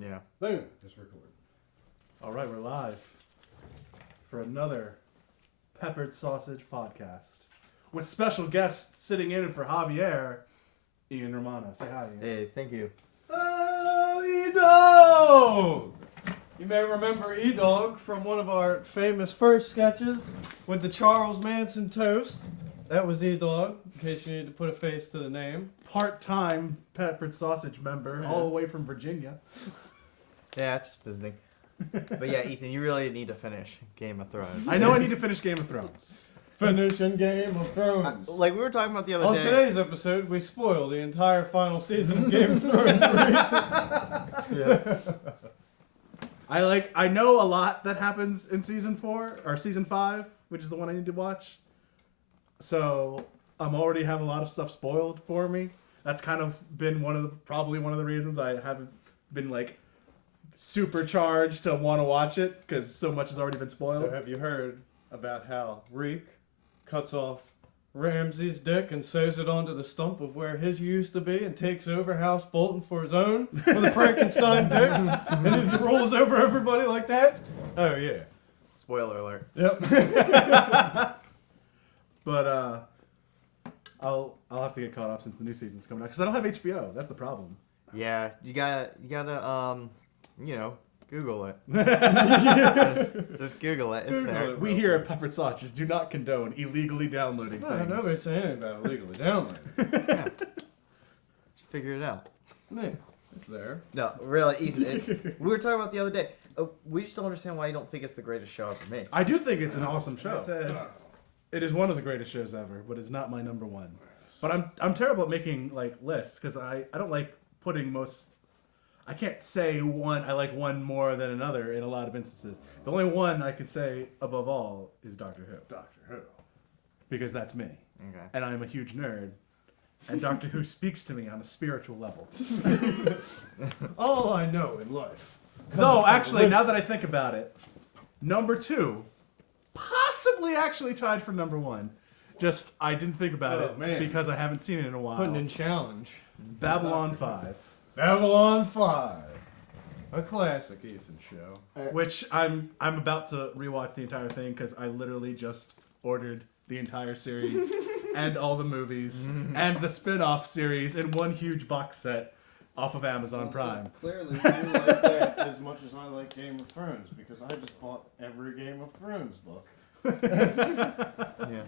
Yeah. Boom. It's recorded. All right, we're live for another Peppered Sausage podcast with special guests sitting in for Javier, Ian Romano. Say hi, Ian. Hey, thank you. Oh, E-Dog! You may remember E-Dog from one of our famous first sketches with the Charles Manson toast. That was E-Dog, in case you need to put a face to the name. Part-time Peppered Sausage member, all the way from Virginia. Yeah, just visiting. But yeah, Ethan, you really need to finish Game of Thrones. I know I need to finish Game of Thrones. Finishing Game of Thrones. Like we were talking about the other On day. today's episode, we spoil the entire final season of Game of Thrones for Yeah. I know a lot that happens in season 4 or season 5, which is the one I need to watch. So I'm already have a lot of stuff spoiled for me. That's kind of been probably one of the reasons I haven't been like supercharged to want to watch it, because so much has already been spoiled. So have you heard about how Reek cuts off Ramsay's dick and sews it onto the stump of where his used to be and takes over House Bolton for his own with a Frankenstein dick and he just rolls over everybody like that? Oh yeah. Spoiler alert. Yep. But I'll have to get caught up since the new season's coming out, because I don't have HBO. That's the problem. Yeah, you gotta Google it. just Google it. It's Google there. it. We here at Peppered Sausages do not condone illegally downloading No, things. nobody's saying anything about illegally downloading. Yeah. Just figure it out. Yeah, it's there. No, really, Ethan. We were talking about the other day. We just don't understand why you don't think it's the greatest show ever made. I do think it's an awesome show. I said, It is one of the greatest shows ever, but it's not my number one. But I'm terrible at making like lists, because I don't like putting I can't say one I like one more than another in a lot of instances. The only one I could say above all is Doctor Who. Doctor Who. Because that's me. Okay. And I'm a huge nerd. And Doctor Who speaks to me on a spiritual level. All I know in life. Though, actually, now that I think about it, number 2 possibly actually tied for number 1. Just, I didn't think about it because I haven't seen it in a while. Putting in challenge. Babylon 5. Babylon 5. A classic Ethan show. Which I'm about to rewatch the entire thing, because I literally just ordered the entire series and all the movies and the spin-off series in one huge box set off of Amazon Prime. Clearly, you like that as much as I like Game of Thrones, because I just bought every Game of Thrones book. Yeah.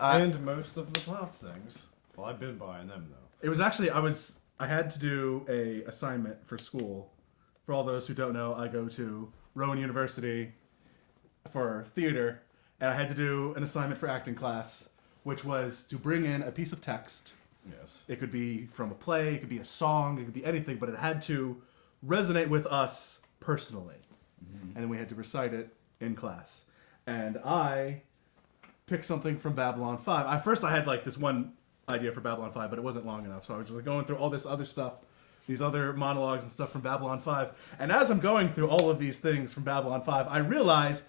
And most of the pop things. Well, I've been buying them, though. It was actually, I had to do a assignment for school. For all those who don't know, I go to Rowan University for theater, and I had to do an assignment for acting class, which was to bring in a piece of text. Yes. It could be from a play, it could be a song, it could be anything, but it had to resonate with us personally. Mm-hmm. And then we had to recite it in class. And I picked something from Babylon 5. At first I had like this one idea for Babylon 5, but it wasn't long enough, so I was just like going through all this other stuff, these other monologues and stuff from Babylon 5. And as I'm going through all of these things from Babylon 5, I realized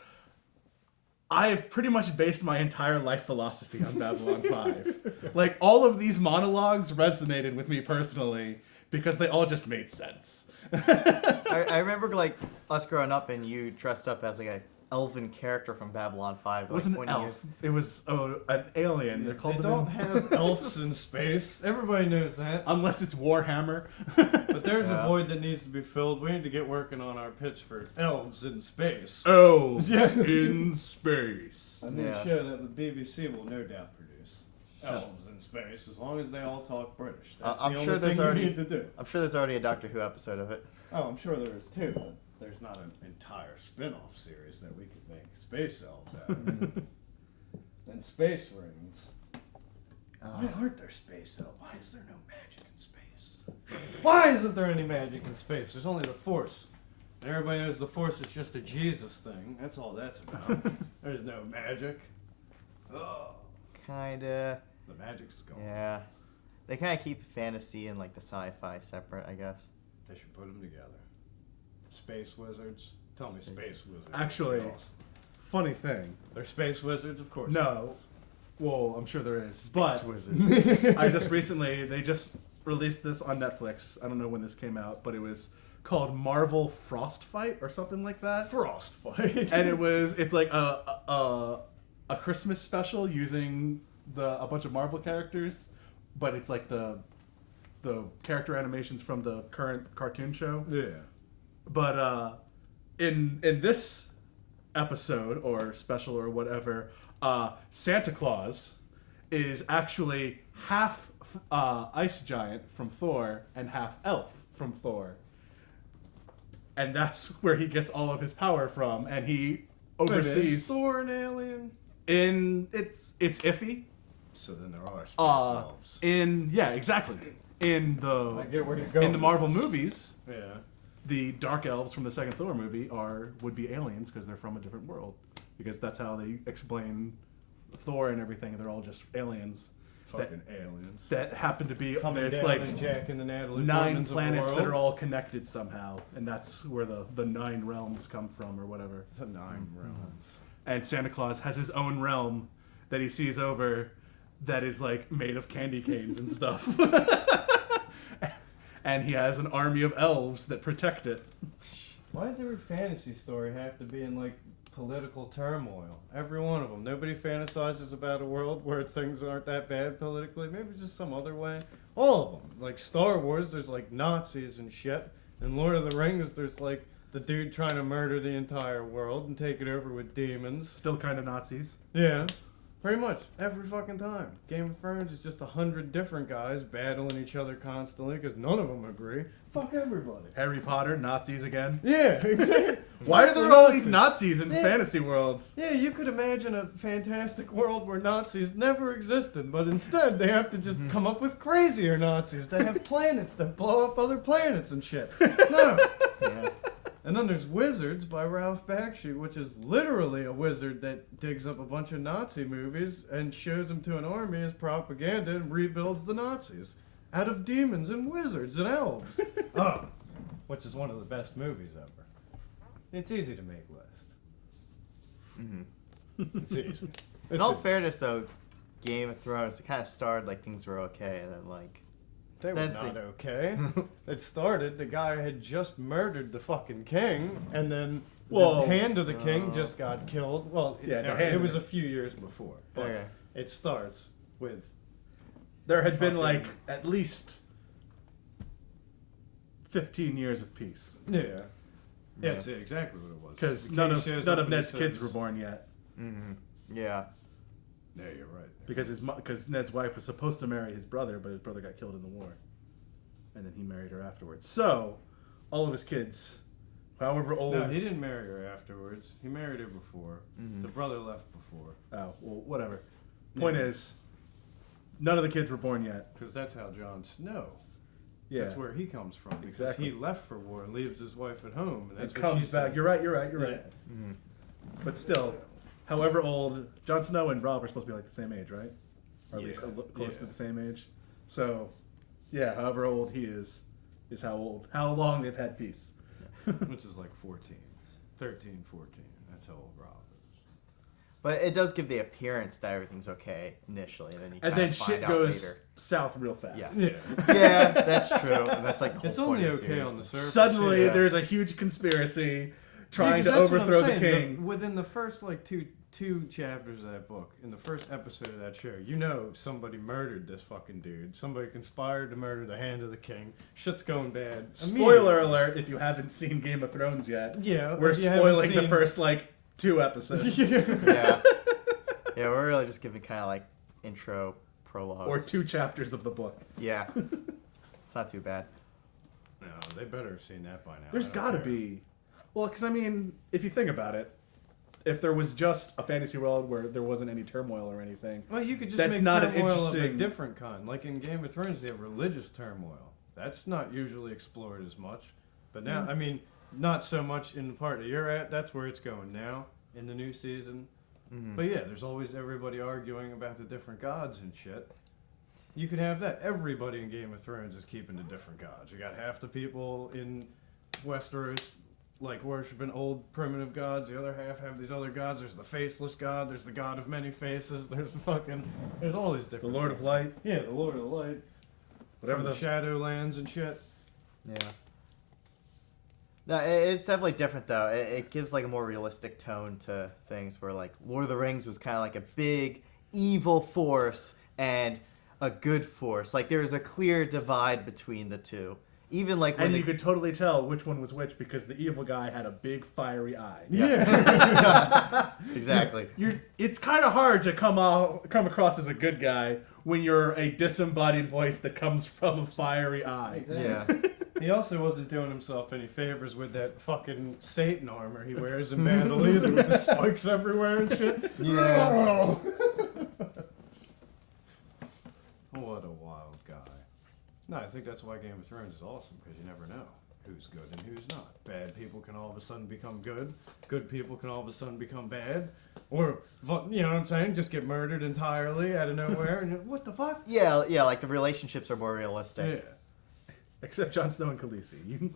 I have pretty much based my entire life philosophy on Babylon 5. Like, all of these monologues resonated with me personally because they all just made sense. I remember like us growing up and you dressed up as like a elven character from Babylon 5. It wasn't an elf. It was an alien. They're called They don't have elves in space. Everybody knows that. Unless it's Warhammer. But there's a void that needs to be filled. We need to get working on our pitch for elves in space. Elves in space. A new Yeah. show that the BBC will no doubt produce. Elves in space, as long as they all talk British. That's I'm the sure only there's thing already- you need to do. I'm sure there's already a Doctor Who episode of it. Oh, I'm sure there is too, but there's not an entire spin-off series that we could make space elves out of. And space rings. Why aren't there space elves? Why is there no magic in space? Why isn't there any magic in space? There's only the Force. And everybody knows the Force is just a Jesus thing. That's all that's about. There's no magic. Oh, Kinda. the magic's gone. Yeah. They kind of keep fantasy and like the sci-fi separate, I guess. They should put them together. Space wizards. Tell me space wizards. Actually, funny thing. They're space wizards, of course. No. Well, I'm sure there is. Space But wizards. I just recently, they just released this on Netflix. I don't know when this came out, but it was called Marvel Frostfight or something like that. Frostfight. And it's like a Christmas special using a bunch of Marvel characters, but it's like the character animations from the current cartoon show. Yeah. But in this episode or special or whatever, Santa Claus is actually half ice giant from Thor and half elf from Thor. And that's where he gets all of his power from, and he oversees. Is Thor an alien? It's iffy. So then there are space elves. Exactly. In I get where you're going. in the Marvel movies, Yeah. the dark elves from the second Thor movie would be aliens because they're from a different world. Because that's how they explain Thor and everything. They're all just aliens. Fucking aliens. That happen to be. Coming It's down like and Jack and the Natalie 9 Portmans of the planets that world. are all connected somehow, and that's where the 9 realms come from, or whatever. The 9 realms. And Santa Claus has his own realm that he sees over, that is like made of candy canes and stuff. And he has an army of elves that protect it. Why does every fantasy story have to be in like political turmoil? Every one of them. Nobody fantasizes about a world where things aren't that bad politically. Maybe just some other way. All of them. Like Star Wars, there's like Nazis and shit. In Lord of the Rings, there's like the dude trying to murder the entire world and take it over with demons. Still kind of Nazis. Yeah. Pretty much every fucking time. Game of Thrones is just 100 different guys battling each other constantly because none of them agree. Fuck everybody. Harry Potter, Nazis again. Yeah, exactly. Why are there all these Nazis in fantasy worlds? Yeah, you could imagine a fantastic world where Nazis never existed, but instead they have to just come up with crazier Nazis. They have planets that blow up other planets and shit. No. Yeah. And then there's Wizards by Ralph Bakshi, which is literally a wizard that digs up a bunch of Nazi movies and shows them to an army as propaganda and rebuilds the Nazis out of demons and wizards and elves. Which is one of the best movies ever. It's easy to make lists. It's easy. In all fairness, though, Game of Thrones, it kind of started like things were okay, and then like They were not okay. It started, the guy had just murdered the fucking king, and then the hand of the king just got killed. Well, it was a few years before. But Okay. it starts with... There had been like at least 15 years of peace. Yeah. Yeah. That's exactly what it was. Because The none king of shows none up of and he Ned's kids says- were born yet. Yeah. Yeah, you're right. Because Ned's wife was supposed to marry his brother, but his brother got killed in the war, and then he married her afterwards. So, all of his kids, however old. No, he didn't marry her afterwards. He married her before. The brother left before. Oh, well, whatever. Point is, none of the kids were born yet. Because that's how Jon Snow. Yeah. That's where he comes from. Because Exactly. he left for war and leaves his wife at home. And that's It what comes she back. said. You're right. But still, however old, Jon Snow and Robb are supposed to be like the same age, right? Or at least close to the same age. So, yeah, however old he is how long they've had peace. Which is like 14. 13, 14. That's how old Rob is. But it does give the appearance that everything's okay initially, and then you And kind then of find shit out goes later. south real fast. Yeah. Yeah. Yeah, that's true. And that's like the whole It's point only of the okay series. on the surface. Suddenly, Yeah. there's a huge conspiracy trying to Yeah, 'cause that's what I'm overthrow the saying. king. Within the first like two chapters of that book, in the first episode of that show, you know somebody murdered this fucking dude. Somebody conspired to murder the hand of the king. Shit's going bad. Spoiler alert! If you haven't seen Game of Thrones yet, Yeah, we're if you haven't spoiling the seen- first like 2 episodes. Yeah. Yeah, we're really just giving kind of like intro prologues. Or 2 chapters of the book. Yeah. It's not too bad. No, they better have seen that by now. There's gotta be. Well, because I mean, if you think about it, if there was just a fantasy world where there wasn't any turmoil or anything, Well, you could just That's make not an turmoil of a interesting- different kind. Like in Game of Thrones, they have religious turmoil. That's not usually explored as much. But now, I mean, not so much in the part that you're at. That's where it's going now in the new season. But yeah, there's always everybody arguing about the different gods and shit. You could have that. Everybody in Game of Thrones is keeping the different gods. You got half the people in Westeros like worshiping old primitive gods. The other half have these other gods. There's the faceless god. There's the god of many faces. There's all these different. the Lord of gods. Light, Yeah, the Lord of Light. whatever From the the Shadowlands and shit. Yeah. No, it's definitely different though. It gives like a more realistic tone to things. Where like Lord of the Rings was kind of like a big evil force and a good force. Like there's a clear divide between the two. Even like when And you could totally tell which one was which because the evil guy had a big fiery eye. Yeah. exactly. It's kind of hard to come across as a good guy when you're a disembodied voice that comes from a fiery eye. Yeah. He also wasn't doing himself any favors with that fucking Satan armor he wears in Vandal either, with the spikes everywhere and shit. Yeah. What a wild guy. No, I think that's why Game of Thrones is awesome, because you never know who's good and who's not. Bad people can all of a sudden become good. Good people can all of a sudden become bad. Or, you know what I'm saying, just get murdered entirely out of nowhere. And you're, what the fuck? Yeah, like the relationships are more realistic. Yeah. Except Jon Snow and Khaleesi.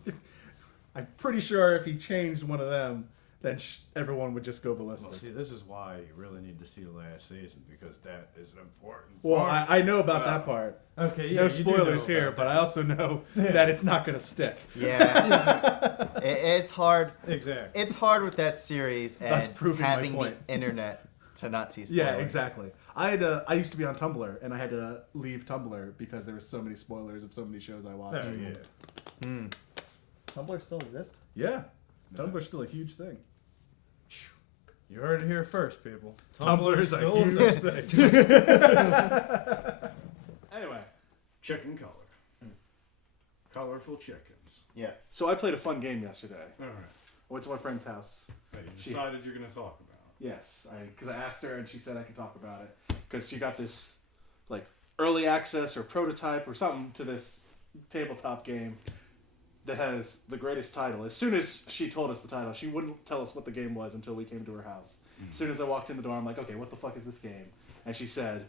I'm pretty sure if he changed one of them, then everyone would just go ballistic. Well, see, this is why you really need to see the last season, because that is an important Well, part. I know about that part. Okay, yeah. No you do spoilers know here, about but that. I also know that it's not going to stick. Yeah. It's hard. Exactly. It's hard with that series and Thus proving my having the point. internet to not see spoilers. Yeah, exactly. I used to be on Tumblr, and I had to leave Tumblr because there were so many spoilers of so many shows I watched. Oh, yeah. Hmm. Does Tumblr still exist? Yeah, No. Tumblr's still a huge thing. You heard it here first, people. Tumblr is a still huge thing. Anyway, Chicken color. Colorful chickens. Yeah. so I played a fun game yesterday. All right. I went to my friend's house. Hey, you She- decided you're going to talk about it. Yes, because I asked her and she said I could talk about it because she got this like early access or prototype or something to this tabletop game that has the greatest title. As soon as she told us the title, she wouldn't tell us what the game was until we came to her house. As soon as I walked in the door, I'm like, okay, what the fuck is this game? And she said,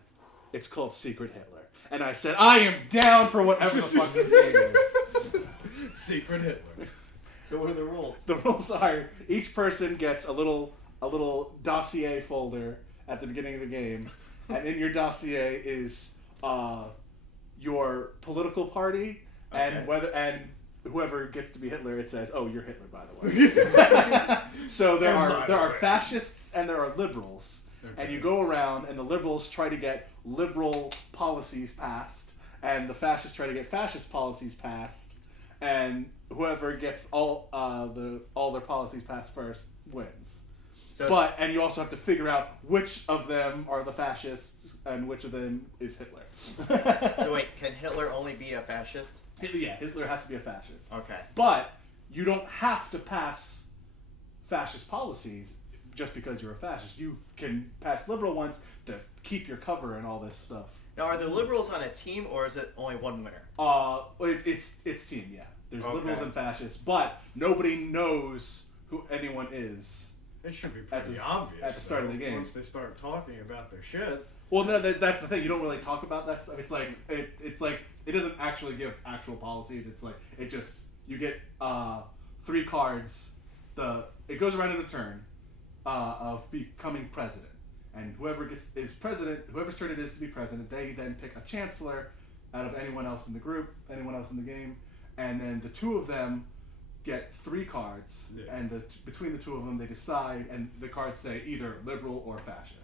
it's called Secret Hitler. And I said, I am down for whatever the fuck this game is. Secret Hitler. So what are the rules? The rules are each person gets a little dossier folder at the beginning of the game, and in your dossier is your political party and whoever gets to be Hitler. It says, "Oh, you're Hitler, by the way." So there are fascists and there are liberals, and you go around and the liberals try to get liberal policies passed, and the fascists try to get fascist policies passed, and whoever gets all their policies passed first wins. So And you also have to figure out which of them are the fascists and which of them is Hitler. so wait, can Hitler only be a fascist? Yeah, Hitler has to be a fascist. Okay. But you don't have to pass fascist policies just because you're a fascist. You can pass liberal ones to keep your cover and all this stuff. Now, are the liberals on a team, or is it only one winner? It's team, yeah. There's liberals and fascists, but nobody knows who anyone is. It should be At pretty the- obvious at the start of the game. Once they start talking about their shit. Well, no, that's the thing. You don't really talk about that stuff. It's like it doesn't actually give actual policies. It's like you get 3 cards. It goes around in a turn of becoming president, and whoever's turn it is to be president, they then pick a chancellor out of anyone else in the group, anyone else in the game, and then the 2 of them get 3 cards, and between the 2 of them they decide, and the cards say either liberal or fascist,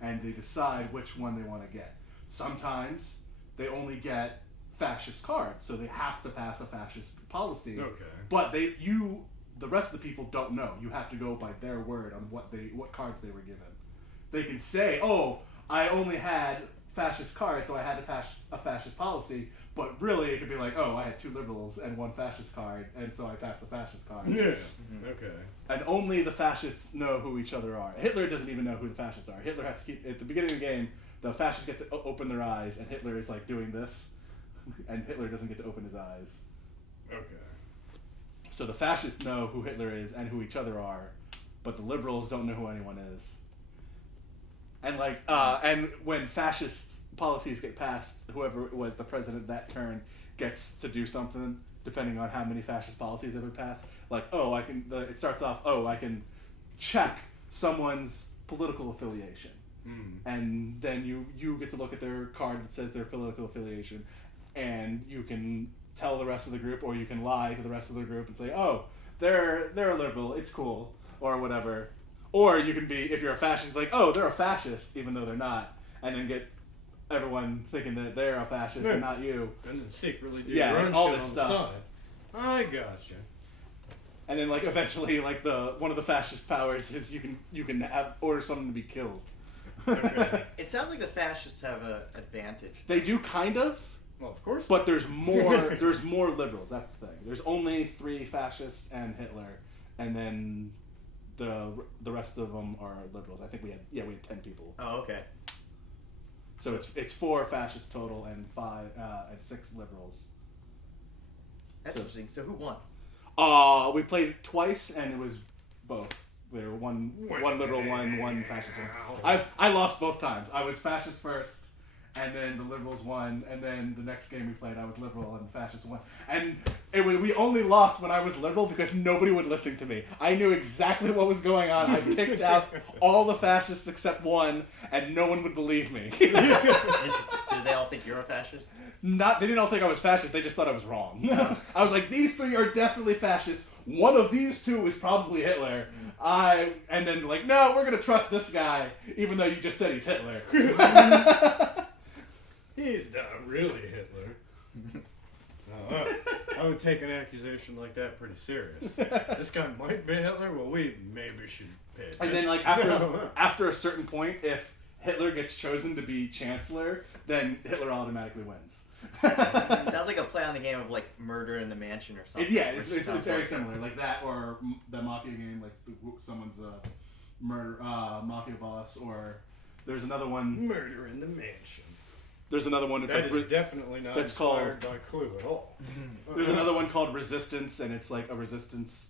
and they decide which one they want to get. Sometimes they only get fascist cards, so they have to pass a fascist policy. Okay. But the rest of the people don't know. You have to go by their word on what cards they were given. They can say, "Oh, I only had fascist cards, so I had to pass a fascist policy," but really it could be like, "Oh, I had 2 liberals and 1 fascist card, and so I passed the fascist card." Yeah. Okay. And only the fascists know who each other are. Hitler doesn't even know who the fascists are. Hitler has to keep, at the beginning of the game, the fascists get to open their eyes, and Hitler is like doing this, and Hitler doesn't get to open his eyes. Okay. So the fascists know who Hitler is and who each other are, but the liberals don't know who anyone is. And and when fascist policies get passed, whoever was the president that turn gets to do something, depending on how many fascist policies have been passed. Like, it starts off, I can check someone's political affiliation. And then you get to look at their card that says their political affiliation, and you can tell the rest of the group, or you can lie to the rest of the group and say, they're a liberal. It's cool or whatever. Or you can be, if you're a fascist, like, oh, they're a fascist, even though they're not, and then get everyone thinking that they're a fascist and not you. And then secretly do Yeah, your and own all shit this on stuff. the side. I gotcha. And then, like, eventually, like, one of the fascist powers is you can order someone to be killed. Okay. It sounds like the fascists have an advantage. They do kind of, Well, of course. but there's more liberals. That's the thing. There's only 3 fascists and Hitler, and then the rest of them are liberals. I think we had 10 people. Oh, okay. So it's 4 fascists total and 6 liberals. That's So- interesting. So who won? We played twice, and it was both. There were one liberal one fascist one. I lost both times. I was fascist first, and then the liberals won, and then the next game we played, I was liberal and fascist won. And we only lost when I was liberal because nobody would listen to me. I knew exactly what was going on. I picked out all the fascists except one, and no one would believe me. Interesting. Did they all think you're a fascist? They didn't all think I was fascist. They just thought I was wrong. I was like, these 3 are definitely fascists. One of these 2 is probably Hitler. And then like, no, we're gonna trust this guy, even though you just said he's Hitler. He's not really Hitler. I would take an accusation like that pretty serious. This guy might be Hitler. Well, we maybe should pay attention. And then like after a certain point, if Hitler gets chosen to be chancellor, then Hitler automatically wins. It sounds like a play on the game of like Murder in the Mansion or something. It's which sounds very like- similar, like that, or the mafia game, like someone's a mafia boss, or there's another one. Murder in the Mansion. There's another one. It's That like, is definitely not that's inspired by Clue at all. There's another one called Resistance, and it's like a resistance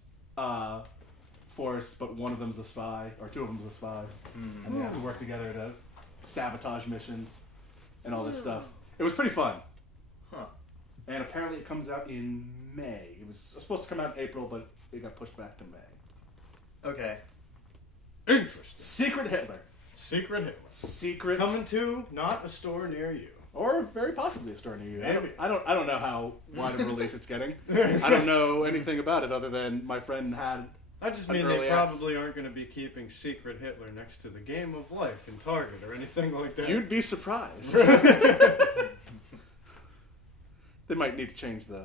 force, but one of them's a spy, or 2 of them's a spy, and they have to work together to sabotage missions and all this stuff. It was pretty fun. Huh. And apparently it comes out in May. It was supposed to come out in April, but it got pushed back to May. Okay. Interesting. Secret Hitler. Secret Hitler. Secret. Coming to not a store near you. Or very possibly a store near you. Maybe. I don't know how wide of a release it's getting. I don't know anything about it other than my friend had. I just An mean early they access. probably aren't going to be keeping Secret Hitler next to the Game of Life in Target or anything like that. You'd be surprised. They might need to change the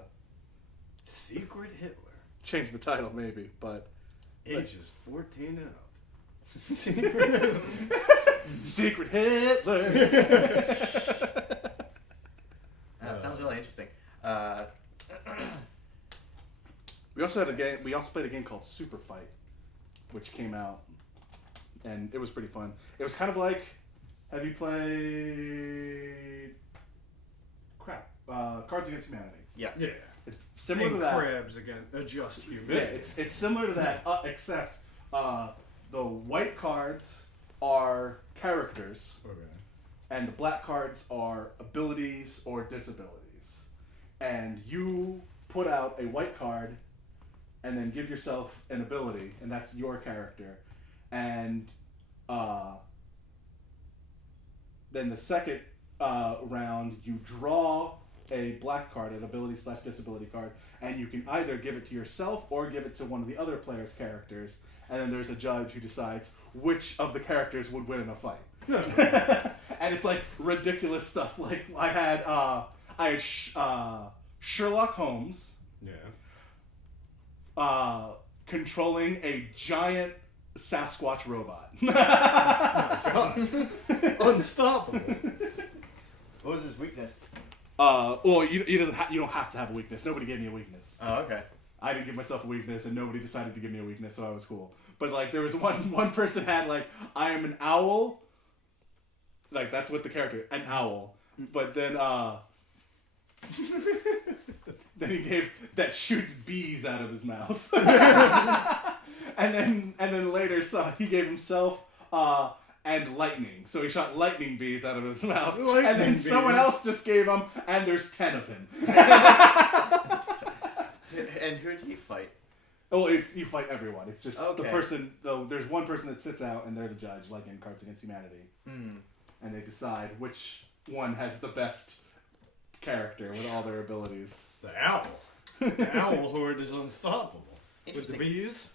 Secret Hitler. title maybe, but Ages 14 and up. Secret Hitler. Secret Hitler. That sounds really interesting. We also played a game called Super Fight, which came out, and it was pretty fun. It was kind of like, have you played Cards Against Humanity? Yeah. Yeah. It's similar And to that. crabs again. Just humanity. Yeah, it's similar to that, except the white cards are characters, Okay. and the black cards are abilities or disabilities. And you put out a white card, and then give yourself an ability, and that's your character. And then the second round, you draw a black card, an ability/disability card, and you can either give it to yourself or give it to one of the other player's characters, and then there's a judge who decides which of the characters would win in a fight. And it's like ridiculous stuff. Like I had Sherlock Holmes controlling a giant Sasquatch robot. Unstoppable. What was his weakness? Well, you don't have to have a weakness. Nobody gave me a weakness. Oh, okay. I didn't give myself a weakness, and nobody decided to give me a weakness, so I was cool. But like, there was one person had like, I am an owl. Like that's what the character, an owl. But then then he gave that shoots bees out of his mouth. and then later, he gave himself and lightning. So he shot lightning bees out of his mouth. Lightning and then bees. someone else just gave him, and there's 10 of him. And who did he fight? Oh, you fight everyone. It's just the Okay. person. Though there's one person that sits out, and they're the judge, like in Cards Against Humanity, Hmm. and they decide which one has the best character with all their abilities. The owl. The owl horde is unstoppable. With the Interesting. bees?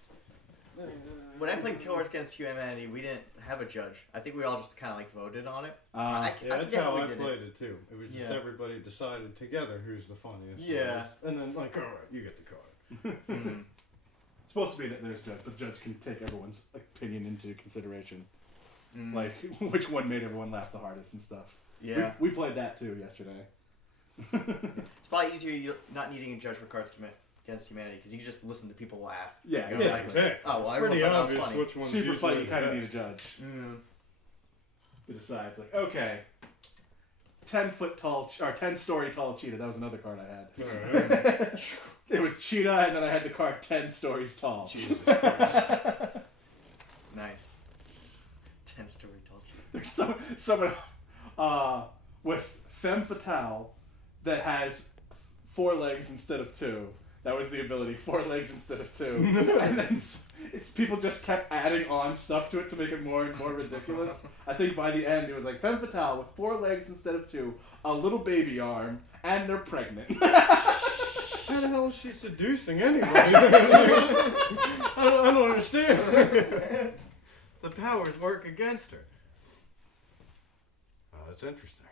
When I played Killers Against Humanity, we didn't have a judge. I think we all just kind of like voted on it. Yeah, that's forget how we I did played it too. It was just Yeah. everybody decided together who's the funniest. Yeah. And then like, all right, you get the card. Mhm. It's supposed to be that there's judge, but the judge can take everyone's opinion into consideration. Mhm. Like, which one made everyone laugh the hardest and stuff. Yeah. We played that too yesterday. It's probably easier not needing a judge for Cards Against Humanity because you can just listen to people laugh. Yeah, You Yeah, go, like, exactly. Oh, well, it's everyone pretty thought that was obvious funny. which one's Super usually fight, you the kind of need a best. judge Mhm. to decide. It's like, okay, 10-foot tall, or 10-story tall cheetah. That was another card I had. Alright. It was cheetah, and then I had the card 10 stories tall. Jesus Christ. Nice. 10-story tall tree. There's someone with femme fatale that has 4 legs instead of 2. That was the ability, 4 legs instead of 2. And then it's people just kept adding on stuff to it to make it more and more ridiculous. I think by the end it was like femme fatale with 4 legs instead of 2, a little baby arm, and they're pregnant. How the hell is she seducing anybody? I don't understand. The powers work against her. Oh, that's interesting.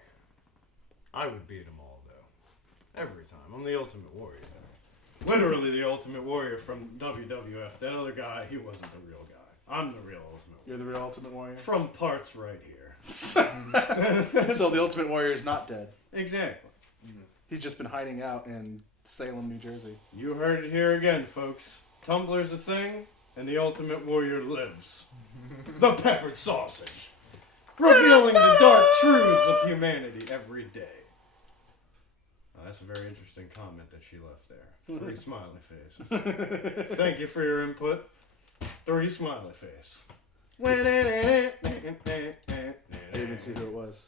I would beat them all, though. Every time. I'm the Ultimate Warrior. Literally the Ultimate Warrior from WWF. That other guy, he wasn't the real guy. I'm the real Ultimate Warrior. You're the real Ultimate Warrior? From parts right here. So the Ultimate Warrior is not dead. Exactly. He's just been hiding out in Salem, New Jersey. You heard it here again, folks. Tumblr's a thing, and the Ultimate Warrior lives. The peppered sausage. Revealing the dark truths of humanity every day. Oh, that's a very interesting comment that she left there. 3 smiley faces. Thank you for your input. 3 smiley face. I didn't even see who it was.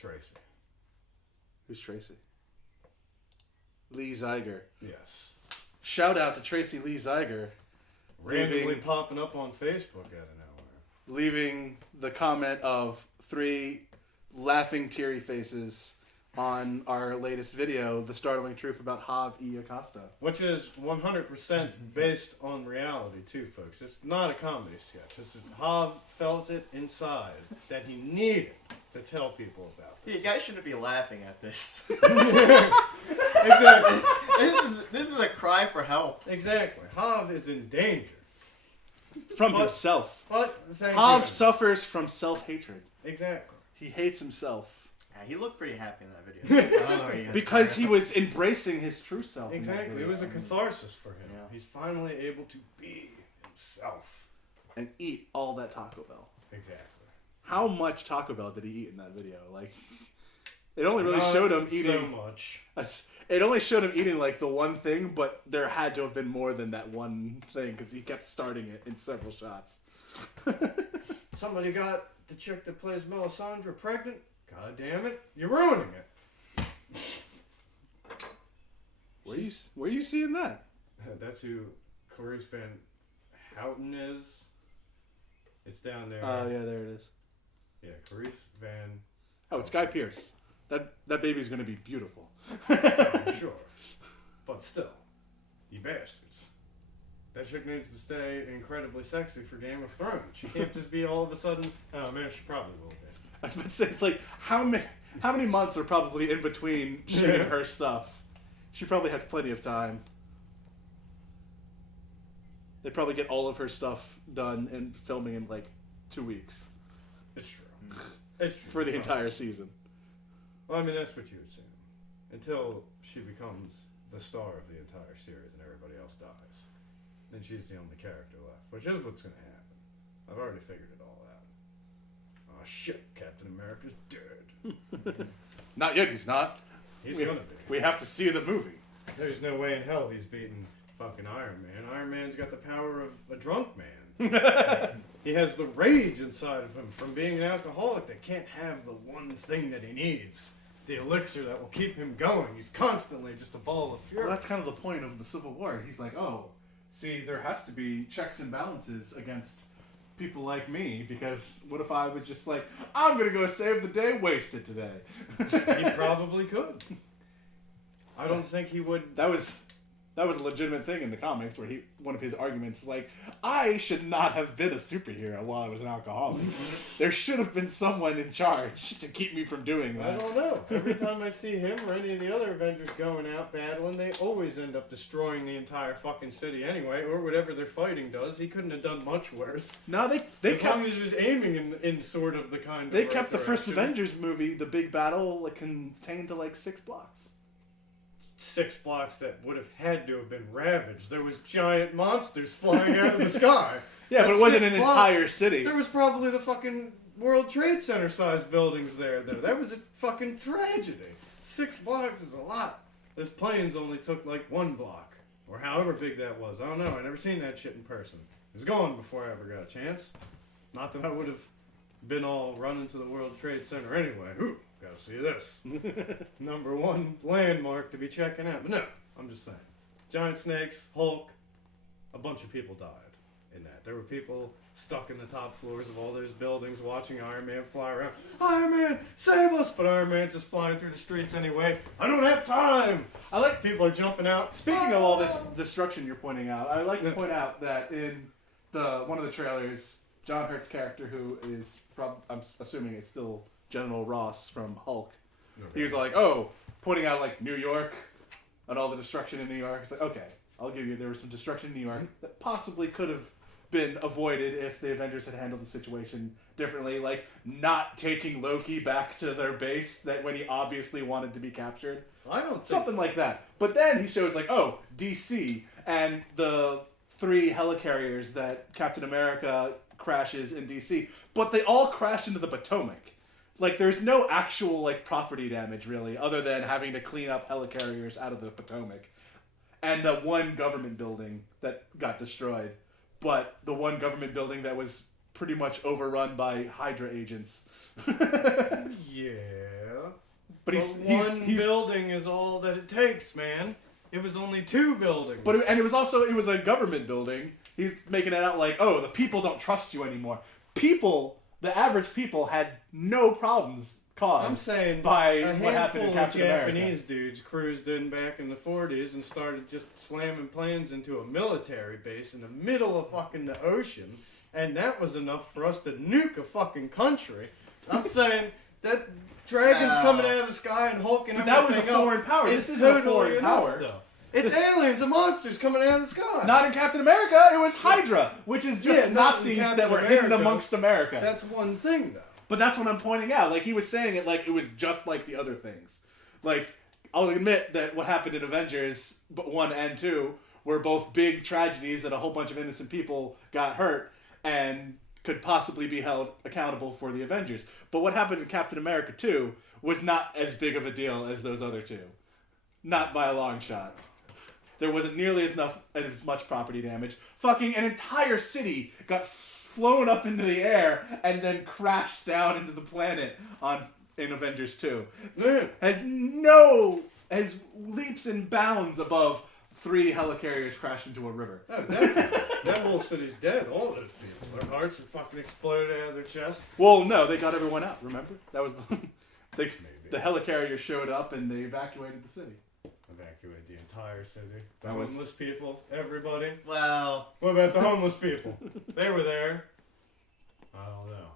Tracy. Who's Tracy? Lee Zeiger. Yes. Shout out to Tracy Lee Zeiger. Randomly Leaving- popping up on Facebook out of nowhere. Leaving the comment of 3 laughing teary faces on our latest video, The Startling Truth About Hav E. Acosta. Which is 100% based on reality, too, folks. It's not a comedy sketch. This is Hav felt it inside that he needed to tell people about You this. guys shouldn't be laughing at this. Exactly. This is a cry for help. Exactly. Hav is in danger. From But- himself. But thank Hav you. suffers from self-hatred. Exactly. He hates himself. Yeah, he looked pretty happy in that video. I don't know what you guys Because think. he was embracing his true self. in that Exactly. It video. was a catharsis for him. Yeah. He's finally able to be himself. And eat all that Taco Bell. Exactly. How much Taco Bell did he eat in that video? Like, it only really Not showed him so eating. much. It only showed him eating like the one thing, but there had to have been more than that one thing because he kept starting it in several shots. Somebody got the chick that plays Melisandre pregnant. God damn it. You're ruining it. Where you seeing that? That's who Clarice Van Houten is. It's down there. Oh yeah, there it is. Yeah, Clarice Van. Oh, it's Guy Pearce. That baby's gonna be beautiful. I'm sure. But still, you bastards. That chick needs to stay incredibly sexy for Game of Thrones. She can't just be all of a sudden. Oh man, she probably will be. I was about to say, it's like how many months are probably in between shooting Yeah. her stuff? She probably has plenty of time. They probably get all of her stuff done and filming in like 2 weeks It's true. It's true. for the entire season. Well, I mean, that's what you would say. Until she becomes the star of the entire series and everybody else dies. Then she's the only character left, which is what's going to happen. I've already figured it all out. Oh shit, Captain America's dead. Not yet, he's not. He's we, gonna be. We have to see the movie. There's no way in hell he's beating fucking Iron Man. Iron Man's got the power of a drunk man. He has the rage inside of him from being an alcoholic that can't have the one thing that he needs. The elixir that will keep him going. He's constantly just a ball of fury. Well, that's kind of the point of the Civil War. He's like, oh, see, there has to be checks and balances against people like me, because what if I was just like, I'm going to go save the day, wasted today. He probably could. I don't think he would. That was That was a legitimate thing in the comics where one of his arguments is like, I should not have been a superhero while I was an alcoholic. There should have been someone in charge to keep me from doing that. I don't know. Every time I see him or any of the other Avengers going out battling, they always end up destroying the entire fucking city anyway, or whatever they're fighting does. He couldn't have done much worse. No, they as long as he was aiming in sort of the kind of They right kept the first direction. Avengers movie, the big battle, like contained to like 6 blocks. 6 blocks that would have had to have been ravaged. There was giant monsters flying out of the sky. Yeah, but That's it wasn't 6 an blocks. entire city. There was probably the fucking World Trade Center sized buildings there, though. That was a fucking tragedy. 6 blocks is a lot. Those planes only took like 1 block. Or however big that was. I don't know. I never seen that shit in person. It was gone before I ever got a chance. Not that I would have been all running to the World Trade Center anyway. Ooh, gotta see this. Number 1 landmark to be checking out. But no, I'm just saying. Giant snakes, Hulk, a bunch of people died in that. There were people stuck in the top floors of all those buildings watching Iron Man fly around. Iron Man, save us! But Iron Man's just flying through the streets anyway. I don't have time! I like people are jumping out. Speaking of all this destruction you're pointing out, I'd like to point out that in one of the trailers, John Hurt's character, who is, I'm assuming it's still General Ross from Hulk, he was like, pointing out like New York and all the destruction in New York. It's like, okay, I'll give you, there was some destruction in New York that possibly could have been avoided if the Avengers had handled the situation differently, like not taking Loki back to their base that when he obviously wanted to be captured. I don't think... Something like that. But then he shows like, DC and the 3 helicarriers that Captain America crashes in DC, but they all crash into the Potomac. Like there's no actual like property damage really, other than having to clean up helicarriers out of the Potomac. And the one government building that got destroyed. But the one government building that was pretty much overrun by Hydra agents. Yeah. But one building is all that it takes, man. It was only 2 buildings. And it was a government building. He's making it out like, the people don't trust you anymore. The average people had no problems caused. I'm saying by a what happened in handful of Captain America. Japanese dudes cruised in back in the 40s and started just slamming planes into a military base in the middle of fucking the ocean, and that was enough for us to nuke a fucking country. I'm saying that dragons coming out of the sky and Hulk and that was a everything else foreign power. is This isn't a totally foreign enough, power. though. It's aliens and monsters coming out of the sky. Not in Captain America. It was Hydra, which is just Nazis that were hidden amongst America. That's one thing, though. But that's what I'm pointing out. Like, he was saying it like it was just like the other things. Like, I'll admit that what happened in Avengers 1 and 2 were both big tragedies that a whole bunch of innocent people got hurt and could possibly be held accountable for the Avengers. But what happened in Captain America 2 was not as big of a deal as those other 2. Not by a long shot. There wasn't nearly as much property damage. Fucking an entire city got flown up into the air and then crashed down into the planet in Avengers 2. Has leaps and bounds above 3 helicarriers crash into a river. Oh, definitely. That whole city's dead. All those people. Their hearts are fucking exploded out of their chests. Well, no, they got everyone out, remember? That was the helicarrier showed up and they evacuated the city. Evacuate the entire city. The That was- homeless people, everybody. Well, What about the homeless people? They were there. I don't know.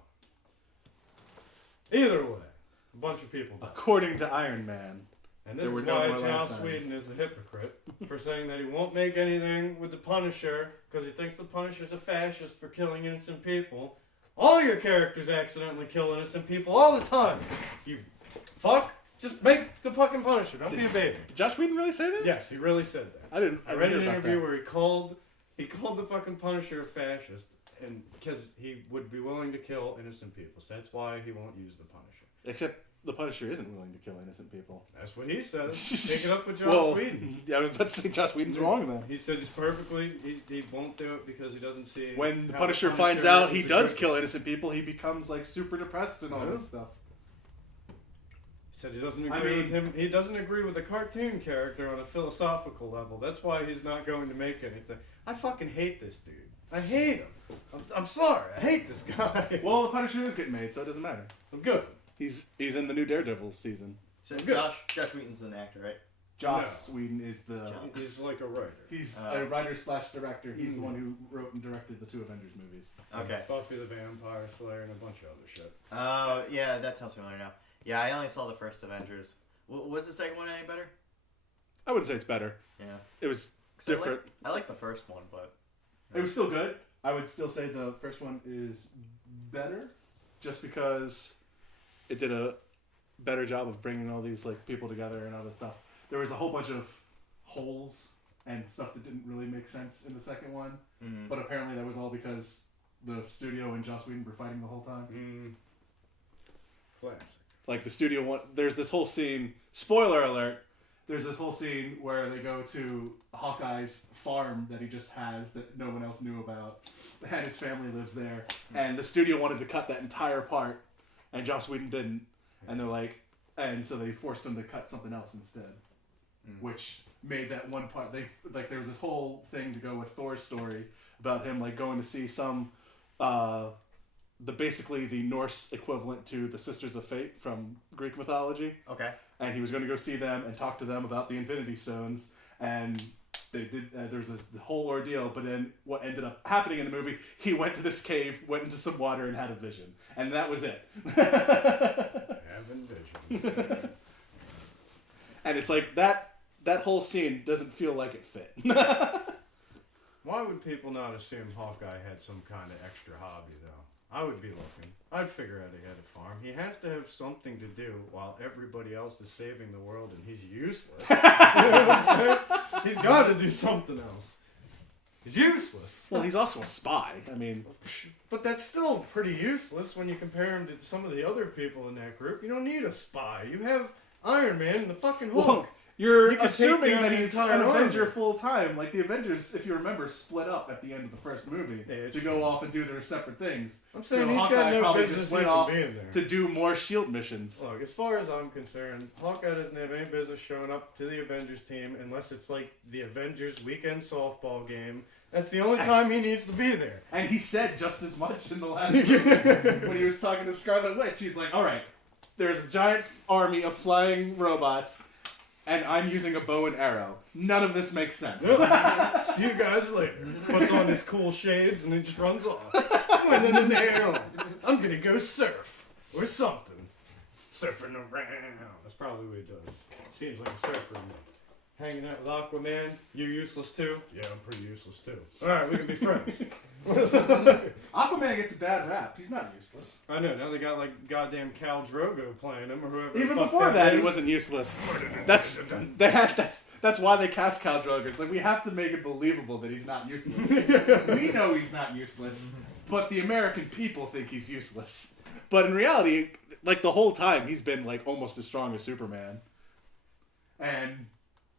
Either way, a bunch of people died. According to Iron Man. And this There were is no why more Joss last Whedon signs. is a hypocrite for saying that he won't make anything with the Punisher because he thinks the Punisher's a fascist for killing innocent people. All your characters accidentally kill innocent people all the time. You fuck. Just make the fucking Punisher. Don't be a baby. Did Josh Whedon really say that? Yes, he really said that. I didn't. I read hear an about interview that. where he called the fucking Punisher a fascist, and because he would be willing to kill innocent people. So that's why he won't use the Punisher. Except the Punisher isn't willing to kill innocent people. That's what he says. Pick it up with Joss Well, Whedon. Yeah, I was about to say Josh Whedon's wrong then. He said he's perfectly. He won't do it because he doesn't see. When the how Punisher finds out he is a does good kill guy. innocent people, he becomes like super depressed and all Yeah. this stuff. He said he doesn't I agree mean- with him. He doesn't agree with the cartoon character on a philosophical level. That's why he's not going to make anything. I fucking hate this dude. I hate him. I'm sorry. I hate this guy. Well, the Punisher is getting made, so it doesn't matter. I'm good. He's in the new Daredevil season. so Good. Josh Wheaton's an actor, right? Joss No. Whedon is the... He's like a writer. He's a writer/director. He's the one who wrote and directed the 2 Avengers movies. Okay. Buffy the Vampire Slayer and a bunch of other shit. Oh, yeah, that sounds familiar now. Yeah, I only saw the first Avengers. Was the second one any better? I wouldn't say it's better. Yeah. It was 'Cause different. I like the first one, but... It was still good. I would still say the first one is better, just because it did a better job of bringing all these like people together and all this stuff. There was a whole bunch of holes and stuff that didn't really make sense in the second one, but apparently that was all because the studio and Joss Whedon were fighting the whole time. Classic. Like the studio there's this whole scene. Spoiler alert. There's this whole scene where they go to Hawkeye's farm that he just has that no one else knew about, and his family lives there. And the studio wanted to cut that entire part, and Joss Whedon didn't. And they're like, and so they forced him to cut something else instead, which made that one part. They like there was this whole thing to go with Thor's story about him like going to see some, basically the Norse equivalent to the Sisters of Fate from Greek mythology. Okay. And he was going to go see them and talk to them about the Infinity Stones, and they did. There was a whole ordeal, but then what ended up happening in the movie, he went to this cave, went into some water, and had a vision, and that was it. Having visions. And it's like that whole scene doesn't feel like it fit. Why would people not assume Hawkeye had some kind of extra hobby, though? I would be looking. I'd figure out he had a farm. He has to have something to do while everybody else is saving the world and he's useless. You know what I'm saying? He's got to do something else. He's useless. Well, he's also a spy. I mean... But that's still pretty useless when you compare him to some of the other people in that group. You don't need a spy. You have Iron Man and the fucking Hulk. Well, you're You could assuming take down that the he's entire an army. Avenger full time. Like the Avengers, if you remember, split up at the end of the first movie Yeah, to go off and do their separate things. I'm saying so he's Hawkeye got no probably business just went even off being there. to do more SHIELD missions. Look, as far as I'm concerned, Hawkeye doesn't have any business showing up to the Avengers team unless it's like the Avengers weekend softball game. That's the only time he needs to be there. And he said just as much in the last movie when he was talking to Scarlet Witch. He's like, all right, there's a giant army of flying robots, and I'm using a bow and arrow. None of this makes sense. See you guys later. Puts on his cool shades and he just runs off. I'm gonna go surf or something. Surfing around. That's probably what he does. Seems like a surfer to me. Hanging out with Aquaman. You useless too? Yeah, I'm pretty useless too. Alright, we can be friends. Aquaman gets a bad rap. He's not useless. I know, now they got like goddamn Khal Drogo playing him or whoever. Even the fuck before that, he is. wasn't useless. That's why they cast Khal Drogo. It's like we have to make it believable that he's not useless. We know he's not useless, but the American people think he's useless. But in reality, like the whole time, he's been like almost as strong as Superman, and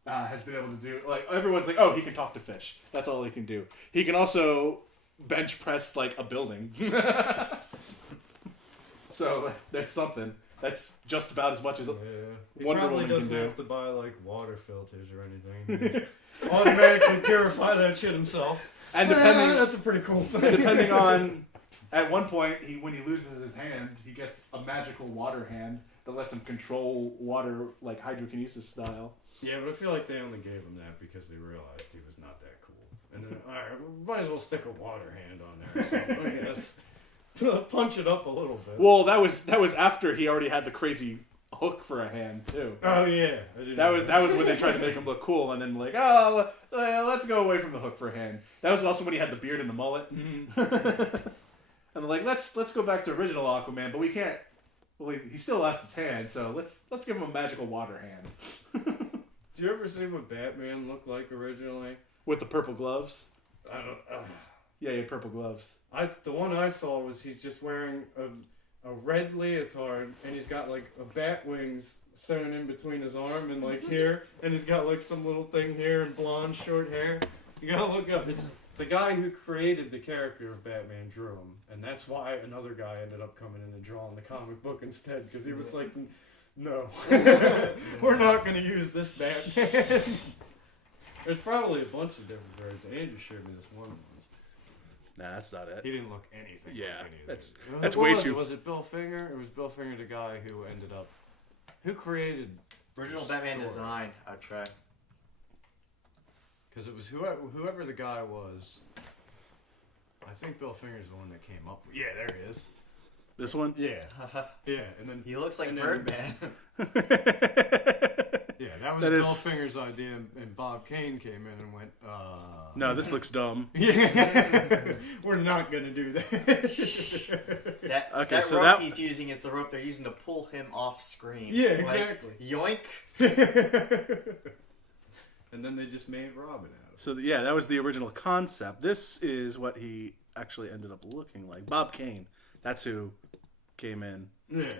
has been able to do like everyone's like, oh, he can talk to fish. That's all he can do. He can also bench press like a building. So that's something. That's just about as much as He Wonder probably Woman can doesn't do. have to buy like water filters or anything. Automatically purify that shit himself. And depending, that's a pretty cool thing. depending on, at one point, when he loses his hand, he gets a magical water hand that lets him control water like hydrokinesis style. Yeah, but I feel like they only gave him that because they realized he was not that cool. And then, alright, we might as well stick a water hand on there or something, I guess. Punch it up a little bit. Well, that was after he already had the crazy hook for a hand too. Oh yeah, That was when they tried to make him look cool, and then like, oh, let's go away from the hook for a hand. That was also when he had the beard and the mullet. Mm-hmm. And they're like, let's go back to original Aquaman, but we can't. Well, he still lost his hand, so let's give him a magical water hand. Do you ever see what Batman looked like originally? With the purple gloves. I don't. Yeah, he had purple gloves. The one I saw was he's just wearing a red leotard and he's got like a bat wings sewn in between his arm and like here, and he's got like some little thing here and blonde short hair. You gotta look up. It's the guy who created the character of Batman drew him, and that's why another guy ended up coming in and drawing the comic book instead, because he was like, no, we're not gonna use this Batman. There's probably a bunch of different versions. Andrew showed me this one once. Nah, that's not it. He didn't look anything Yeah, like any of that's- these. that's What way was too- it? Was it Bill Finger? It was Bill Finger, the guy who ended up... Who created Original Batman design, I'd try. Because it was whoever the guy was. I think Bill Finger's the one that came up with. Yeah, there he is. This one? Yeah. Yeah, and then... He looks like and then- Birdman. Yeah, that was That Bill is- Finger's idea, and Bob Kane came in and went, No, this looks dumb. Yeah, we're not going to do that. That so rope that- he's using is the rope they're using to pull him off screen. Yeah, Like, exactly. Yoink. And then they just made Robin out of it. So yeah, that was the original concept. This is what he actually ended up looking like. Bob Kane. That's who came in. Yeah.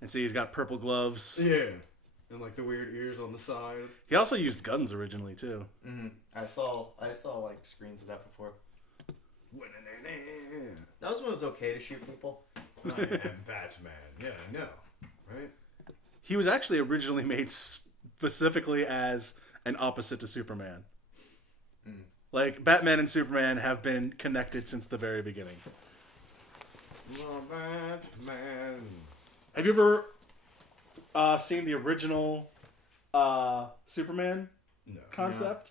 And see, he's got purple gloves. Yeah. And like the weird ears on the side. He also used guns originally too. Mm-hmm. I saw like screens of that before. That was when it was okay to shoot people. I am Batman. Yeah, I know. Right? He was actually originally made specifically as an opposite to Superman. Like, Batman and Superman have been connected since the very beginning. Batman. Have you ever seen the original Superman No. concept?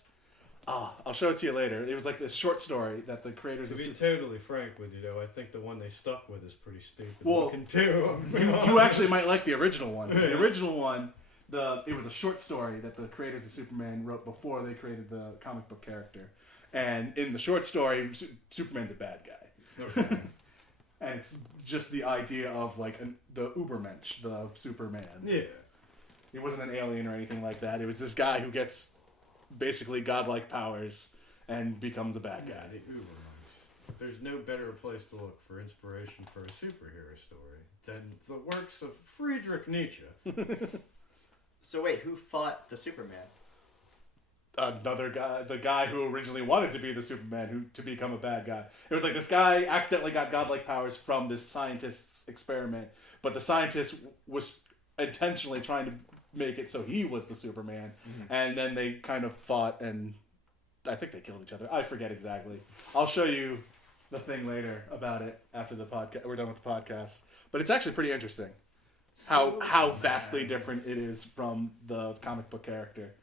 I'll show it to you later. It was like this short story that the creators To of be Superman... totally frank with you, though, I think the one they stuck with is pretty stupid Well, looking, too. You actually might like the original one. The original one, it was a short story that the creators of Superman wrote before they created the comic book character. And in the short story, Superman's a bad guy. Okay. And it's just the idea of like the Uber-meinsch, the Superman. Yeah. He wasn't an alien or anything like that. It was this guy who gets basically godlike powers and becomes a bad Yeah, guy. the Uber-meinsch. There's no better place to look for inspiration for a superhero story than the works of Friedrich Nietzsche. So wait, who fought the Superman? Another guy, the guy who originally wanted to be the Superman, to become a bad guy. It was like this guy accidentally got godlike powers from this scientist's experiment, but the scientist was intentionally trying to make it so he was the Superman, and then they kind of fought, and I think they killed each other. I forget exactly. I'll show you the thing later about it after the podcast. We're done with the podcast, but it's actually pretty interesting how vastly different it is from the comic book character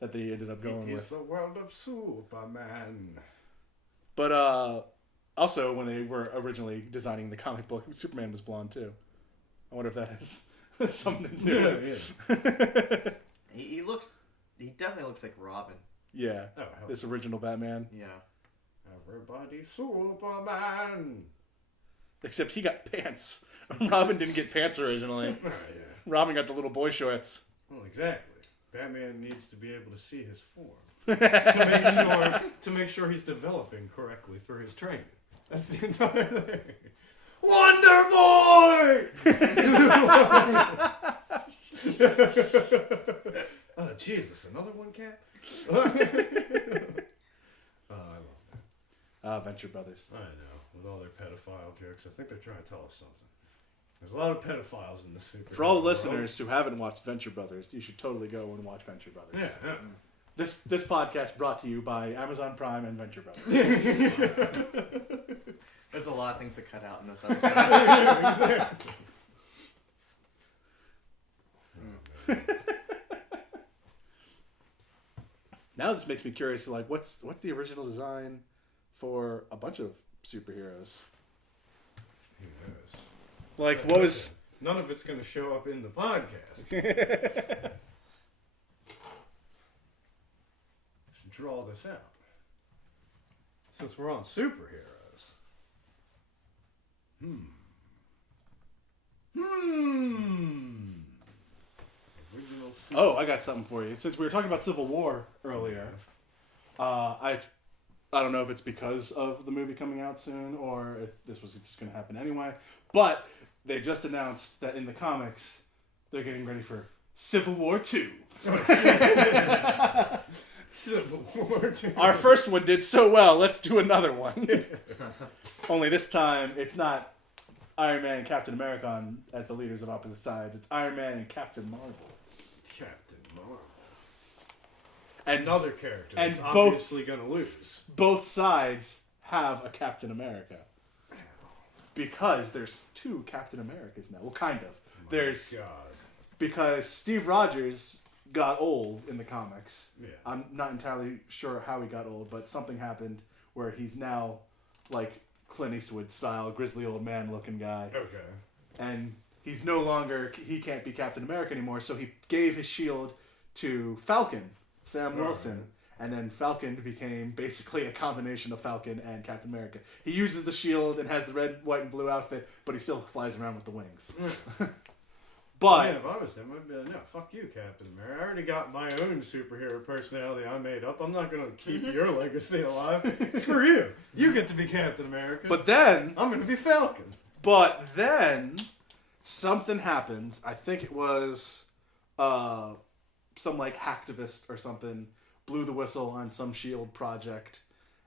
that they ended up going It is with. the world of Superman. But also, when they were originally designing the comic book, Superman was blonde too. I wonder if that has something to do with it. He definitely looks like Robin. Yeah, Oh, hell. this original Batman. Yeah. Everybody Superman. Except he got pants. Robin didn't get pants originally. Yeah. Robin got the little boy shorts. Well, exactly. Batman needs to be able to see his form to make sure he's developing correctly through his training. That's the entire thing. Wonder Boy! Oh, Jesus, another one, Cap? Oh, I love that. Venture Brothers. I know. With all their pedophile jokes, I think they're trying to tell us something. There's a lot of pedophiles in the super. For all the listeners who haven't watched Venture Brothers, you should totally go and watch Venture Brothers. Yeah. This podcast brought to you by Amazon Prime and Venture Brothers. There's a lot of things to cut out in this episode. Yeah, exactly. Now this makes me curious. Like, what's the original design for a bunch of superheroes? Who knows? Like, what was? None of it's going to show up in the podcast. Let's draw this out. Since we're on superheroes. Original super- Oh, I got something for you. Since we were talking about Civil War earlier, I don't know if it's because of the movie coming out soon or if this was just going to happen anyway, but they just announced that in the comics they're getting ready for Civil War 2. Civil War 2. Our first one did so well, let's do another one. Only this time it's not Iron Man and Captain America as the leaders of opposite sides. It's Iron Man and Captain Marvel. Captain Marvel. And Another character and that's both- obviously going to lose. both sides have a Captain America. Because there's two Captain Americas now. Well, kind of. There's God. because Steve Rogers got old in the comics. Yeah. I'm not entirely sure how he got old, but something happened where he's now like Clint Eastwood style, grizzly old man looking guy. Okay. And he can't be Captain America anymore, so he gave his shield to Falcon, Sam Wilson. And then Falcon became basically a combination of Falcon and Captain America. He uses the shield and has the red, white, and blue outfit, but he still flies around with the wings. But man, if I was him, I'd be like, no, fuck you, Captain America. I already got my own superhero personality I made up. I'm not going to keep your legacy alive. Screw you. You get to be Captain America. but then I'm going to be Falcon. something happened. I think it was some like hacktivist or something blew the whistle on some shield project,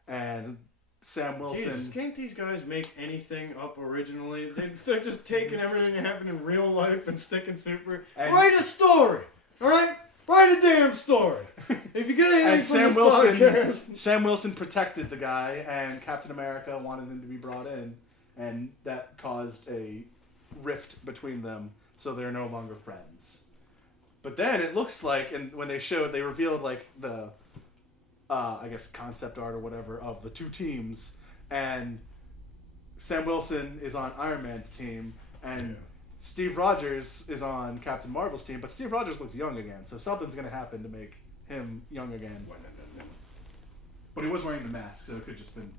and Sam Wilson. Jesus, can't these guys make anything up originally? They're just taking everything that happened in real life and sticking super. Write a story, all right? Write a damn story. If you get anything from this podcast, Sam Wilson protected the guy, and Captain America wanted him to be brought in, and that caused a rift between them, so they're no longer friends. But then it looks like, and when they revealed like the, I guess concept art or whatever of the two teams, and Sam Wilson is on Iron Man's team, and Steve Rogers is on Captain Marvel's team, but Steve Rogers looks young again, so something's going to happen to make him young again. But he was wearing the mask, so it could just been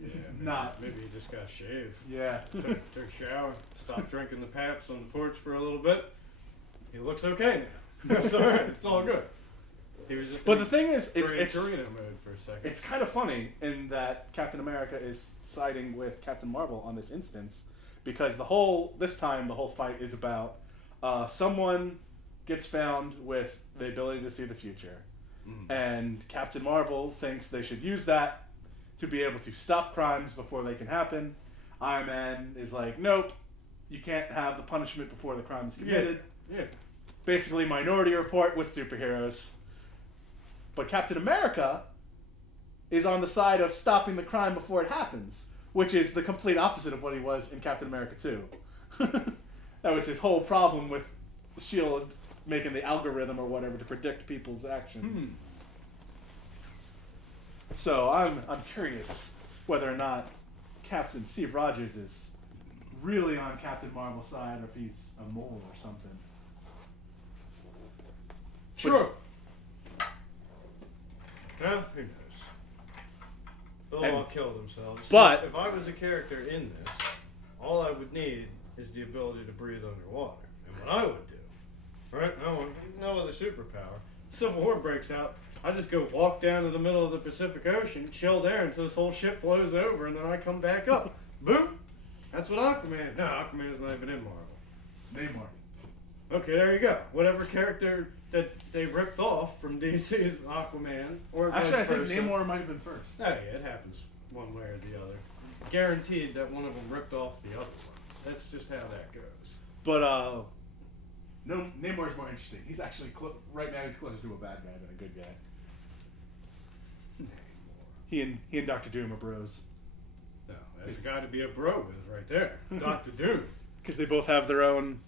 Maybe he just got shaved. Yeah. Took a shower, stopped drinking the Paps on the porch for a little bit. He looks okay now. That's all right. It's all good. He was just. But the thing is, it's Torino mode for a second. It's kind of funny in that Captain America is siding with Captain Marvel on this instance, because this time the whole fight is about someone gets found with the ability to see the future, and Captain Marvel thinks they should use that to be able to stop crimes before they can happen. Iron Man is like, nope, you can't have the punishment before the crime is committed. Yeah. Basically, Minority Report with superheroes. But Captain America is on the side of stopping the crime before it happens, which is the complete opposite of what he was in Captain America 2. That was his whole problem with S.H.I.E.L.D. making the algorithm or whatever to predict people's actions. So I'm curious whether or not Captain Steve Rogers is really on Captain Marvel's side, or if he's a mole or something. True. Well, who knows? They'll all kill themselves. But if I was a character in this, all I would need is the ability to breathe underwater. And what I would do, right? I don't want no other superpower. Civil War breaks out. I just go walk down to the middle of the Pacific Ocean, chill there until this whole ship blows over, and then I come back up. Boom! That's what Aquaman. No, Aquaman is not even in Marvel. Namor. Okay, there you go. Whatever character that they ripped off from DC's Aquaman, or Actually, I think versa. Namor might have been first. Oh yeah, it happens one way or the other. Guaranteed that one of them ripped off the other one. That's just how that goes. But no, Namor's more interesting. He's actually right now he's closer to a bad guy than a good guy. Namor. He and Doctor Doom are bros. No, that's a guy to be a bro with right there. Dr. Doom. Because they both have their own,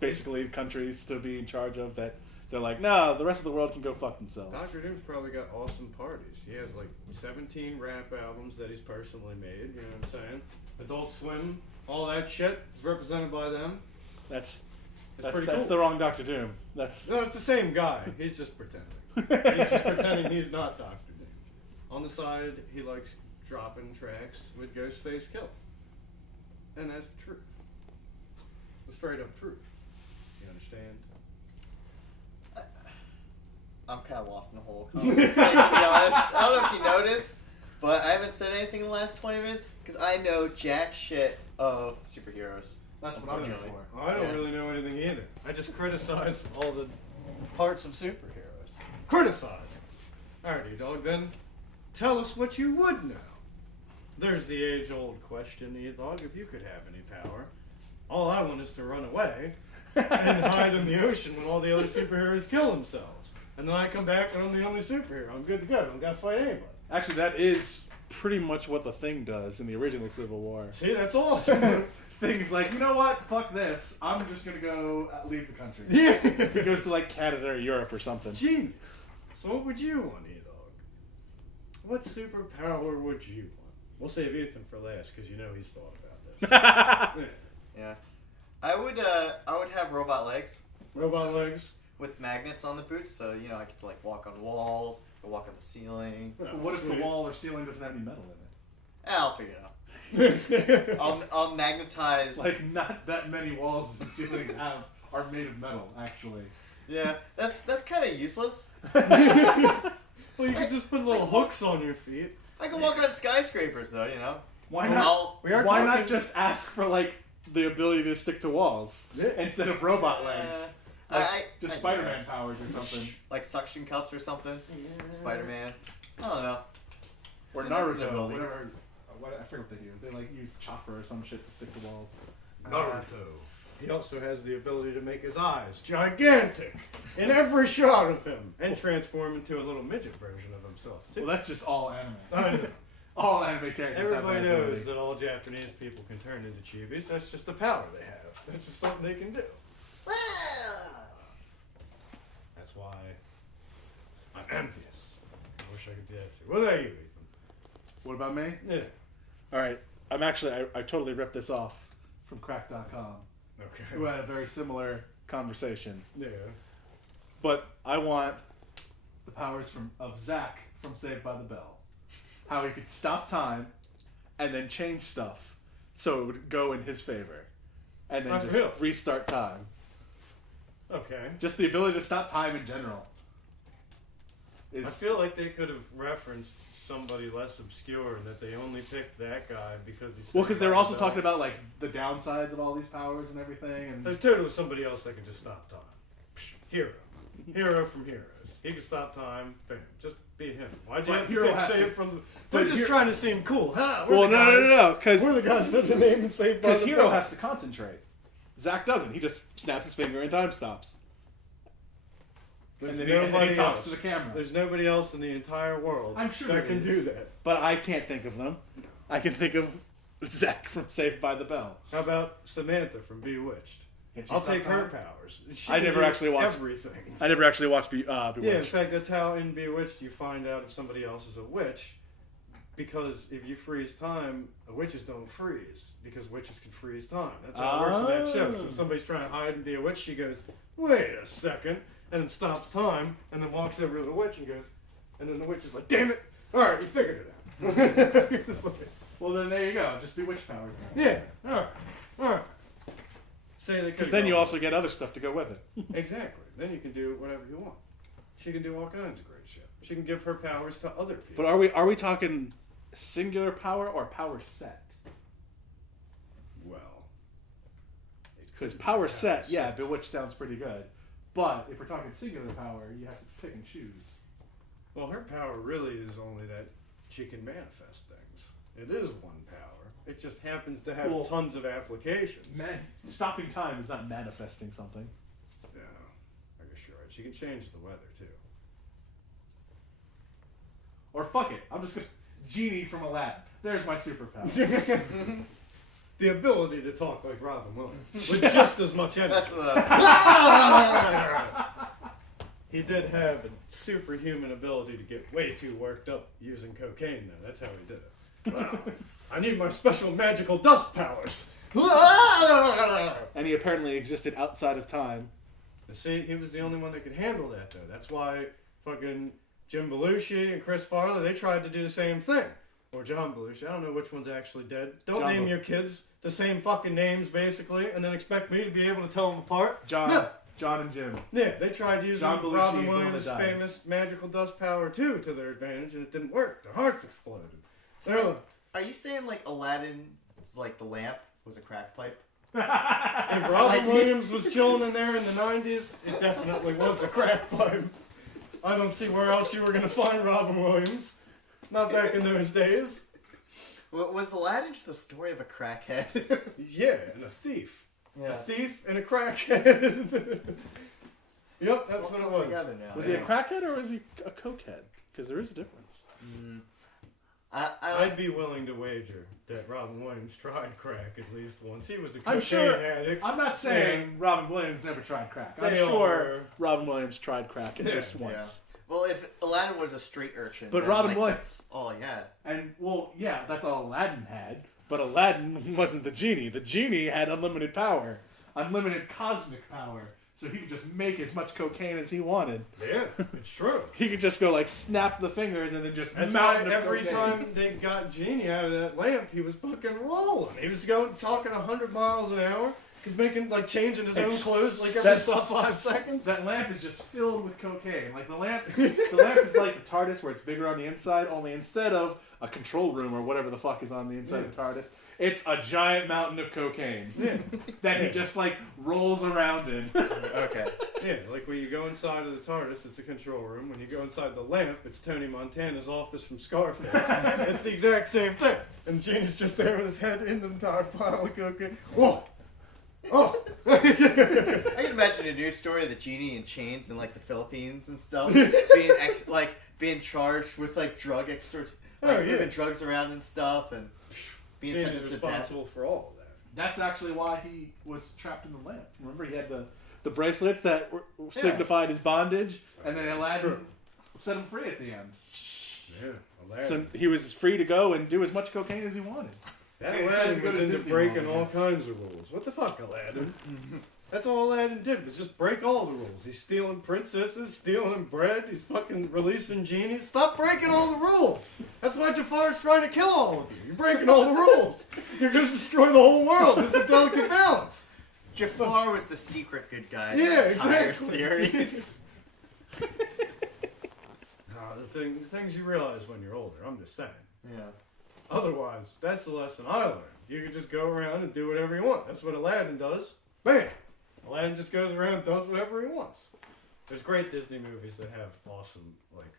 basically, countries to be in charge of that. They're like, nah, the rest of the world can go fuck themselves. Dr. Doom's probably got awesome parties. He has like 17 rap albums that he's personally made, you know what I'm saying? Adult Swim, all that shit is represented by them. That's pretty cool. the wrong Doctor Doom. No, it's the same guy. He's just pretending. He's just pretending he's not Dr. Doom. On the side, he likes dropping tracks with Ghostface Killer. And that's the truth. The straight up truth. You understand? I'm kind of lost in the whole comment. To be honest, I don't know if you noticed, but I haven't said anything in the last 20 minutes because I know jack shit of superheroes. That's what I'm here for. I don't really know anything either. I just criticize all the parts of superheroes. Criticize! Alrighty, dog, then tell us what you would know. There's the age-old question, E-Dog, if you could have any power. All I want is to run away and hide in the ocean when all the other superheroes kill themselves. And then I come back and I'm the only superhero. I'm good to go. I don't got to fight anybody. Actually, that is pretty much what the Thing does in the original Civil War. See, that's awesome. Thing's like, you know what? Fuck this. I'm just gonna go leave the country. Yeah. He goes to like Canada or Europe or something. Genius. So what would you want, E-Dog? What superpower would you want? We'll save Ethan for last because you know he's thought about this. Yeah. I would have robot legs Robot legs. with magnets on the boots, so you know I could like walk on walls, or walk on the ceiling. But what if the wall or ceiling doesn't have any metal in it? I'll figure it out. I'll magnetize. Like, not that many walls and ceilings are made of metal, actually. Yeah, that's kind of useless. Well, you could just put little hooks on your feet. I can walk on skyscrapers though, you know. Why Well, not? Why not just ask for like the ability to stick to walls instead of robot legs? Just Spider-Man guess. powers or something. Like suction cups or something. Spider-Man. I don't know. Or And that's an Naruto, ability. whatever. I forget what they do. They like use chopper or some shit to stick to walls. Naruto. He also has the ability to make his eyes gigantic in every shot of him and transform into a little midget version of himself, too. Well, that's just all anime. I know. All anime characters Everybody have that knows ability. that all Japanese people can turn into chibis. That's just a power they have. That's just something they can do. That's why I'm envious. I wish I could do that too. What about you, Ethan? What about me? Yeah. All right. I'm actually, I totally ripped this off from crack.com, who Okay. had a very similar conversation. Yeah. But I want the powers of Zack from Saved by the Bell. How he could stop time and then change stuff so it would go in his favor. And then just Really? restart time. Okay. Just the ability to stop time in general. I feel like they could have referenced somebody less obscure and that they only picked that guy because he's. Well, because they were also talking about like the downsides of all these powers and everything. And There's totally somebody else that can just stop time. Hero. Hero from Heroes. He can stop time. Bam. Just beat him. Why'd you But have to Hero pick has Save to- from the... but They're just Hero- trying to seem cool. Ha! We're well, the guys. no, because We're the guys that are named Saved by the Hero Bell. has to concentrate. Zack doesn't. He just snaps his finger and time stops. There's and then nobody he talks else. to the camera. There's nobody else in the entire world I'm sure that there can is. do that. But I can't think of them. I can think of Zack from Saved by the Bell. How about Samantha from Bewitched? Can she I'll stop take her time? powers. She I can never do actually watched- everything. I never actually watched Yeah, in Bewitched. fact, that's how in Bewitched you find out if somebody else is a witch. Because if you freeze time, witches don't freeze. Because witches can freeze time. That's how it works in that show. So if somebody's trying to hide and be a witch, she goes, wait a second, and then stops time, and then walks over to the witch and goes, and then the witch is like, damn it! Alright, you figured it out. Well, then there you go. Just Bewitched powers then. Yeah, alright. Say they Because then you also get other stuff to go with it. Exactly. Then you can do whatever you want. She can do all kinds of great shit. She can give her powers to other people. But are we talking singular power or power set? Well, Because power set, yeah, Bewitched sounds pretty good. But if we're talking singular power, you have to pick and choose. Well, her power really is only that she can manifest things. It is one power. It just happens to have Well, tons of applications. Stopping time is not manifesting something. Yeah, I guess you're right. She can change the weather too. Or fuck it, I'm just gonna Genie from Aladdin. There's my superpower. The ability to talk like Robin Williams with just as much energy. That's what I was He did have a superhuman ability to get way too worked up using cocaine, though. That's how he did it. I need my special magical dust powers. And he apparently existed outside of time. See, he was the only one that could handle that, though. That's why fucking Jim Belushi and Chris Farley, they tried to do the same thing. Or John Belushi. I don't know which one's actually dead. Don't John name Bel- your kids the same fucking names, basically, and then expect me to be able to tell them apart. John and Jim. Yeah, they tried using John Belushi Robin is the one Williams' that died. famous magical dust power, too, to their advantage, and it didn't work. Their hearts exploded. So, Are you saying like Aladdin's like the lamp was a crack pipe? if Robin Williams was chilling in there in the 90s, it definitely was a crack pipe. I don't see where else you were going to find Robin Williams. Not back in those days. Was Aladdin just a story of a crackhead? Yeah, and a thief. Yeah. A thief and a crackhead. Yep, that's what it was. Together now. Was he a crackhead or was he a cokehead? Because there is a difference. I'd be willing to wager that Robin Williams tried crack at least once. He was a cocaine I'm sure. addict. I'm not saying Robin Williams never tried crack. I'm They all sure were. Robin Williams tried crack at Yeah. least once. Well, if Aladdin was a street urchin, But then, Robin like, Williams. that's all he had. And, well, yeah, that's all Aladdin had. But Aladdin wasn't the genie. The genie had unlimited power. Unlimited cosmic power. So he could just make as much cocaine as he wanted. Yeah, it's true. He could just go, like, snap the fingers and then just That's why mountain of every cocaine. time they got Genie out of that lamp, he was fucking rolling. He was talking 100 miles an hour. He's making, like, changing his own It's- clothes like every that's- 5 seconds. That lamp is just filled with cocaine. Like, the lamp is like the TARDIS where it's bigger on the inside, only instead of a control room or whatever the fuck is on the inside of the TARDIS, it's a giant mountain of cocaine that he just, like, rolls around in. Okay. Yeah, like when you go inside of the TARDIS, it's a control room. When you go inside the lamp, it's Tony Montana's office from Scarface. It's the exact same thing. And Genie's just there with his head in the entire pile of cocaine. Whoa! Oh! I can imagine a news story of the genie in chains in like the Philippines and stuff, being charged with like drug moving drugs around and stuff, and being Genie's sentenced to death. responsible for all of that. That's actually why he was trapped in the lamp. Remember, he had the bracelets that signified his bondage, and then Aladdin set him free at the end. Yeah, Aladdin. So he was free to go and do as much cocaine as he wanted. That Yeah, he Aladdin decided to go was to into Disney breaking World, I all guess. kinds of rules. What the fuck, Aladdin? That's all Aladdin did was just break all the rules. He's stealing princesses, stealing bread, he's fucking releasing genies. Stop breaking all the rules! That's why Jafar's trying to kill all of you. You're breaking all the rules. You're gonna destroy the whole world. It's a delicate balance. Jafar was the secret good guy in Yeah, the entire exactly. series. The things you realize when you're older, I'm just saying. Yeah. Otherwise, that's the lesson I learned. You can just go around and do whatever you want. That's what Aladdin does. Bam! Aladdin just goes around and does whatever he wants. There's great Disney movies that have awesome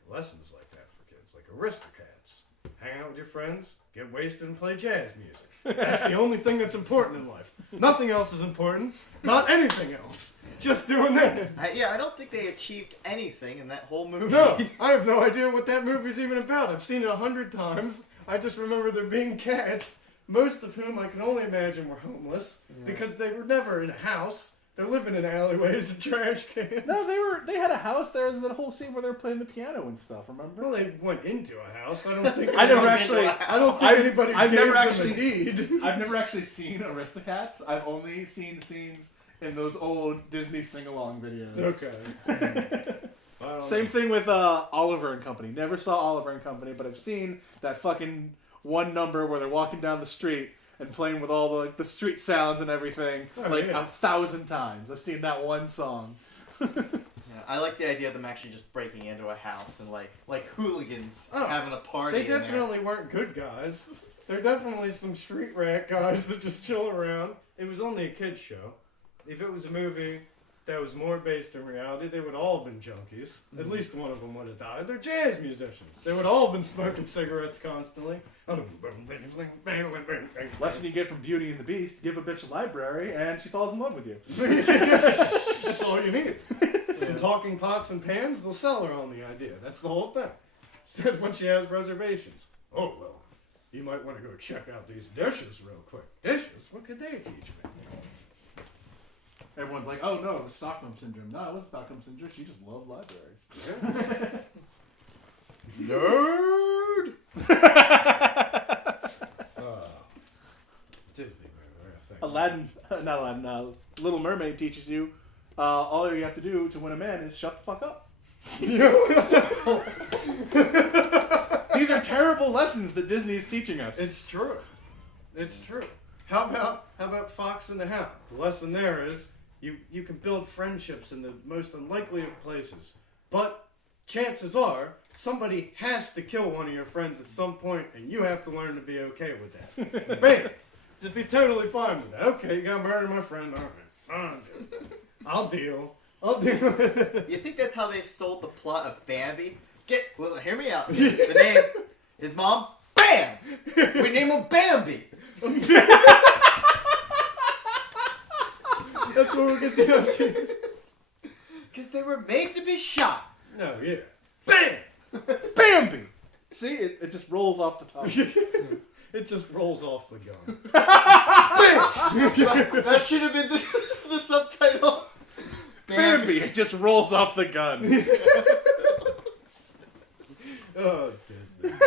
lessons like that for kids, like Aristocats. Hang out with your friends, get wasted, and play jazz music. That's the only thing that's important in life. Nothing else is important. Not anything else. Just doing that. I don't think they achieved anything in that whole movie. No, I have no idea what that movie's even about. I've seen it 100 times. I just remember there being cats, most of whom I can only imagine were homeless because they were never in a house. They're living in alleyways and trash cans. No, they had a house. There was that whole scene where they were playing the piano and stuff. Remember? Well, they went into a house. I don't think. I never anybody- actually. I don't think anybody I've gave never them actually- a deed. I've never actually seen Aristocats. I've only seen scenes in those old Disney sing-along videos. Okay. I don't Same know. thing with Oliver and Company. Never saw Oliver and Company, but I've seen that fucking one number where they're walking down the street and playing with all the street sounds and everything Oh, 1,000 times. I've seen that one song. Yeah, I like the idea of them actually just breaking into a house and like hooligans Oh, having a party. They in there. definitely weren't good guys. They're definitely some street rat guys that just chill around. It was only a kid's show. If it was a movie that was more based in reality, they would all have been junkies. At least one of them would have died. They're jazz musicians. They would all have been smoking cigarettes constantly. Lesson you get from Beauty and the Beast: give a bitch a library, and she falls in love with you. That's all you need. Some talking pots and pans, they'll sell her on the idea. That's the whole thing. That's when she has reservations. Oh, well, you might want to go check out these dishes real quick. Dishes? What could they teach me? Everyone's like, "Oh no, it was Stockholm syndrome." No, it wasn't Stockholm syndrome. She just loved libraries. Nerd! Disney movie, I think. Aladdin, not Aladdin. Little Mermaid teaches you all you have to do to win a man is shut the fuck up. These are terrible lessons that Disney is teaching us. It's true. It's true. How about Fox and the Hound? The lesson there is you can build friendships in the most unlikely of places, but chances are somebody has to kill one of your friends at some point, and you have to learn to be okay with that. Bam! Just be totally fine with that. Okay, you got murdered my friend. All right, I'll deal. You think that's how they sold the plot of Bambi? Hear me out. The name, his mom, Bam! We name him Bambi. That's what we'll get down to. Because they were made to be shot. No, yeah. Bam! Bambi! See, it just rolls off the tongue. It just rolls off the gun. That should have been the subtitle. Bambi, it just rolls off the gun. Oh, Disney.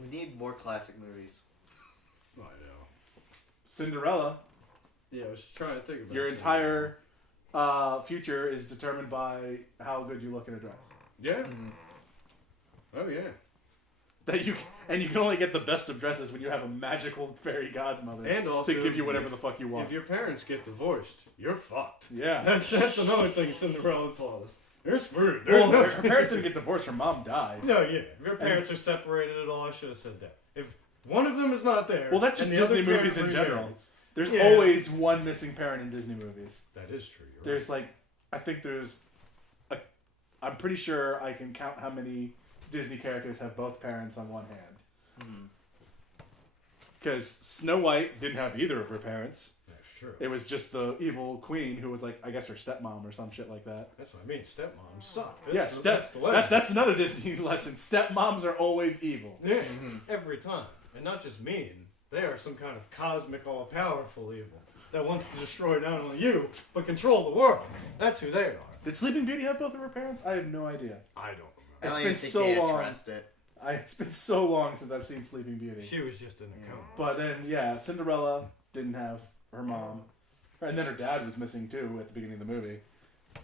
We need more classic movies. I know. Cinderella, Yeah, I was just trying to think about your something. entire future is determined by how good you look in a dress. Yeah. Oh yeah. That you can only get the best of dresses when you have a magical fairy godmother And also, to give you whatever the fuck you want. If your parents get divorced, you're fucked. Yeah. That's another thing Cinderella taught us. They're screwed. Well, her parents didn't get divorced. Her mom died. No, yeah. If your parents are separated at all, I should have said that. If one of them is not there, Well, that's just and the Disney other parent movies in general. remarries- There's Yeah. always one missing parent in Disney movies. That is true. You're There's I think I'm pretty sure I can count how many Disney characters have both parents on one hand. Because Snow White didn't have either of her parents. That's true. It was just the evil queen who was I guess her stepmom or some shit like that. That's what I mean. Stepmoms suck. Yeah, that's another Disney lesson. Stepmoms are always evil. Yeah, every time. And not just mean. They are some kind of cosmic, all-powerful evil that wants to destroy not only you, but control the world. That's who they are. Did Sleeping Beauty have both of her parents? I have no idea. I don't I don't It's even been think so they long. addressed it. It's been so long since I've seen Sleeping Beauty. She was just in a coma. But then, yeah, Cinderella didn't have her mom. And then her dad was missing, too, at the beginning of the movie.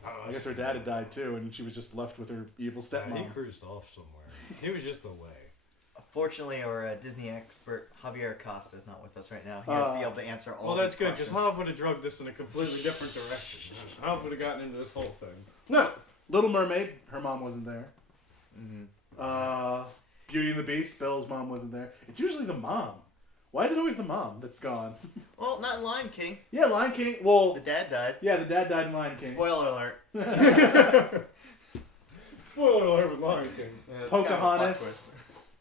I guess her dad had died, too, and she was just left with her evil He stepmom. cruised off somewhere. He was just away. Fortunately, our Disney expert Javier Acosta is not with us right now. He would be able to answer all. Well, that's these good, because questions. Hav would have drugged this in a completely different direction. Hav would have gotten into this whole thing. No! Little Mermaid, her mom wasn't there. Beauty and the Beast, Belle's mom wasn't there. It's usually the mom. Why is it always the mom that's gone? Well, not in Lion King. Yeah, Lion King. Well, The dad died. yeah, the dad died in Lion King. Spoiler alert. Spoiler alert with Lion King. Yeah, it's kind of a plot Pocahontas, twist.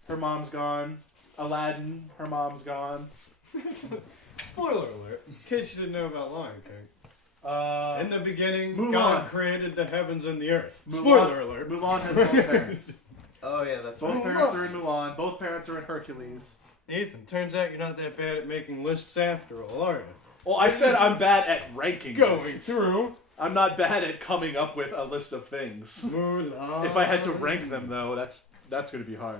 her mom's gone. Aladdin, her mom's gone. Spoiler alert, in case you didn't know about Lion King. In the beginning, Mulan. God created the heavens and the earth. Mulan- Spoiler alert. Mulan has both parents. Oh yeah, that's Both right. parents are in Mulan. Both parents are in Hercules. Ethan, turns out you're not that bad at making lists after all, are you? Well, I said I'm bad at ranking Going lists. through I'm not bad at coming up with a list of things. Mulan. If I had to rank them, though, that's going to be hard.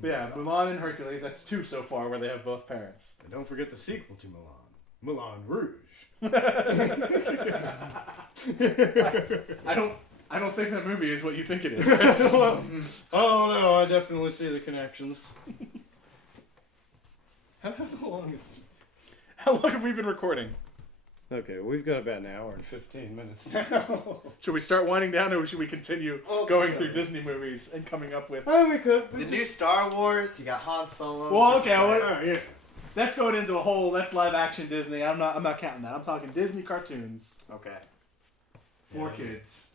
But yeah, Mulan and Hercules, that's two so far where they have both parents. And don't forget the sequel to Mulan, Mulan Rouge. I don't think that movie is what you think it is. Oh no, I definitely see the connections. How long is... How long have we been recording? Okay, we've got about an hour and 15 minutes now. Should we start winding down, or should we continue going through Disney movies and coming up with? Oh, we could. The new Star Wars. You got Han Solo. Well, okay, Oh, yeah. that's going into a whole. That's live action Disney. I'm not counting that. I'm talking Disney cartoons Okay. for kids.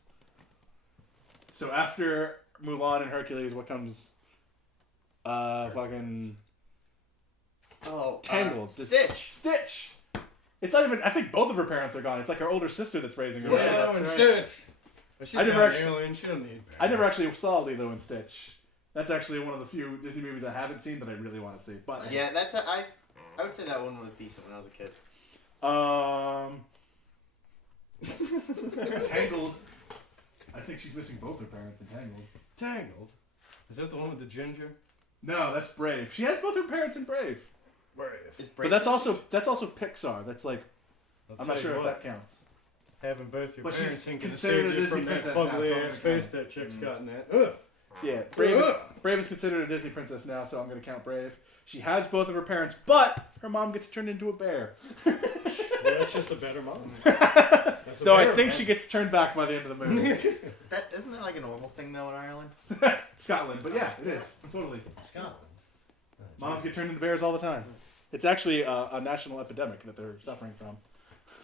So after Mulan and Hercules, what comes? Fucking Oh, Tangled. Stitch. Stitch. It's not even. I think both of her parents are gone. It's like her older sister that's raising her. Yeah, right? that's and right. Stitch. But she's I never not actually- an alien. She doesn't need I never actually saw Lilo and Stitch. That's actually one of the few Disney movies I haven't seen that I really want to see. But Yeah, I would say that one was decent when I was a kid. Tangled. I think she's missing both her parents in Tangled. Tangled. Is that the one with the ginger? No, that's Brave. She has both her parents in Brave. Brave. Is But that's also Pixar. That's like I'll I'm not tell sure you if what, that counts. having both your But she's parents in can considered save a you from Disney that princess now, fugly so I'm ass gonna face count. that chick's got in that. Ugh. Yeah, Brave is considered a Disney princess now, so I'm going to count Brave. She has both of her parents, but her mom gets turned into a bear. Well, that's just a better mom. That's a Though I bear think mom. she gets turned back by the end of the movie. That isn't that like a normal thing though in Ireland? Scotland, but yeah, it is. Totally. Scotland. Moms get turned into bears all the time. It's actually a national epidemic that they're suffering from.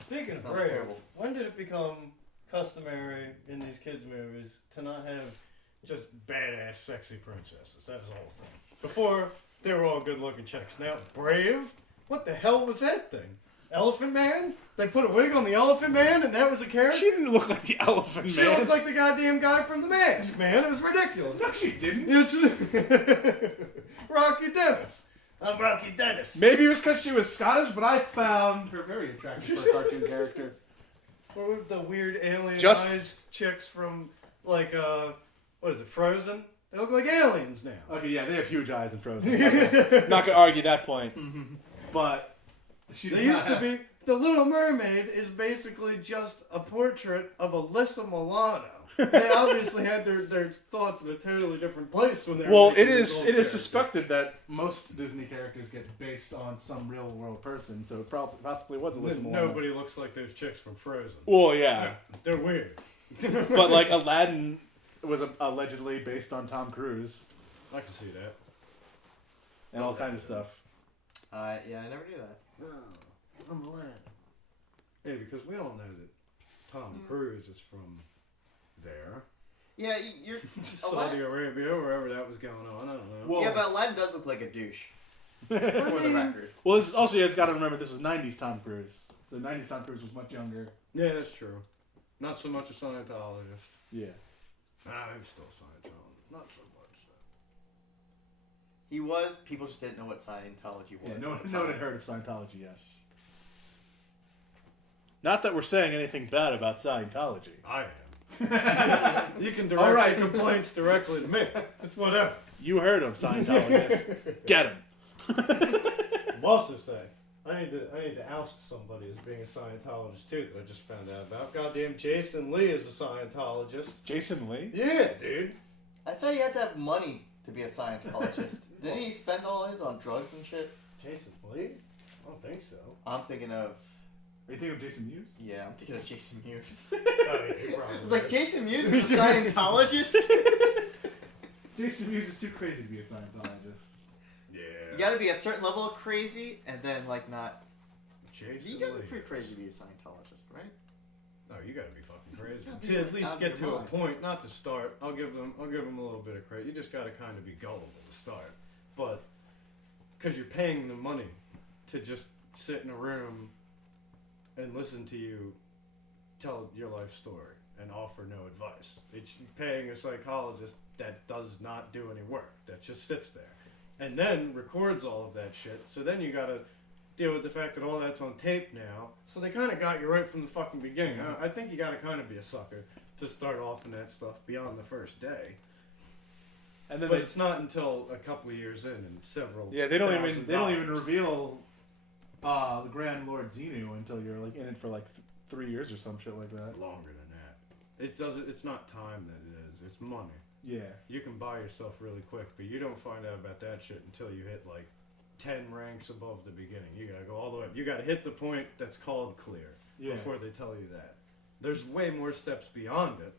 Speaking of Sounds Brave, terrible. when did it become customary in these kids' movies to not have just badass, sexy princesses? That was the whole thing. Before, they were all good-looking chicks. Now, Brave? What the hell was that thing? Elephant Man? They put a wig on the Elephant Man and that was a character? She didn't look like the Elephant She Man. looked like the goddamn guy from The Mask, man. It was ridiculous. No, she didn't. It's Rocky Dennis. I'm Rocky Dennis. Maybe it was because she was Scottish, but I found her very attractive for a cartoon character. What were the weird alienized Just- chicks from, like, what is it, Frozen? They look like aliens now. Okay, yeah, they have huge eyes in Frozen. Not gonna argue that point. But she They used to be. The Little Mermaid is basically just a portrait of Alyssa Milano. They obviously had their thoughts in a totally different place when they were Well, making it this is old it is character. suspected that most Disney characters get based on some real world person, so it probably possibly was Alyssa Milano. Nobody looks like those chicks from Frozen. Well, yeah, They're weird. but like Aladdin was allegedly based on Tom Cruise I can see that. and all kinds of stuff. Yeah, I never knew that. Oh, I'm Aladdin. Yeah, because we all know that Tom Cruise is from there. Yeah, you're. Saudi Arabia, wherever that was going on. I don't know. Well, Yeah, but Aladdin does look like a douche. For the record. well, this is also you got to remember this was '90s Tom Cruise, so '90s Tom Cruise was much younger. Yeah, that's true. Not so much a Scientologist. Yeah. I'm still Scientologist. Not so much. He was. People just didn't know what Scientology was. Yeah, at no the one time. had heard of Scientology yet. Not that we're saying anything bad about Scientology. I am. You can direct All right. your complaints directly to me. It's whatever. You heard him, Scientologist. Get him. I'm also saying, I need to oust somebody as being a Scientologist too that I just found out about. Goddamn Jason Lee is a Scientologist. Jason Lee? Yeah, dude. I thought you had to have money to be a Scientologist. Didn't he spend all his on drugs and shit? Jason Lee? I don't think so. I'm thinking of. Are you thinking of Jason Mewes? Yeah, I'm thinking of Jason Mewes. Oh, yeah, he probably It's like is. Jason Mewes is a Scientologist. Jason Mewes is too crazy to be a Scientologist. Yeah. You gotta be a certain level of crazy, and then like not. Jason You gotta be Lee. pretty crazy to be a Scientologist, right? Oh, you gotta be fucking crazy. gotta be To at least out of get your to a mind. point, not to start. I'll give them a little bit of credit. You just gotta kind of be gullible to start, but because you're paying them money to just sit in a room and listen to you tell your life story and offer no advice. It's paying a psychologist that does not do any work, that just sits there and then records all of that shit. So then you gotta deal with the fact that all that's on tape now. So they kind of got you right from the fucking beginning. I think you gotta kind of be a sucker to start off in that stuff beyond the first day. And then But it's not until a couple of years in and several. they don't even $1,000. reveal the Grand Lord Xenu until you're like in it for like 3 years or some shit like that. Longer than that. It doesn't. It's not time that it is. It's money. Yeah. You can buy yourself really quick, but you don't find out about that shit until you hit like 10 ranks above the beginning. You gotta go all the way up. You gotta hit the point that's called clear Yeah. before they tell you that. There's way more steps beyond it.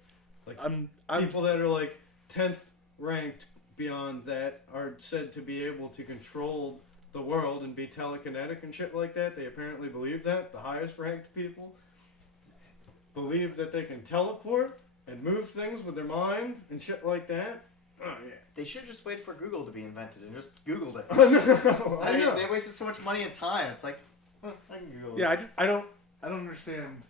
Like I'm people that are like 10th ranked beyond that are said to be able to control the world and be telekinetic and shit like that. They apparently believe that. The highest ranked people believe that they can teleport and move things with their mind and shit like that. Oh yeah. They should just wait for Google to be invented and just Googled it. I know. I know. They wasted so much money and time. It's like, I can Google Yeah, this. I don't understand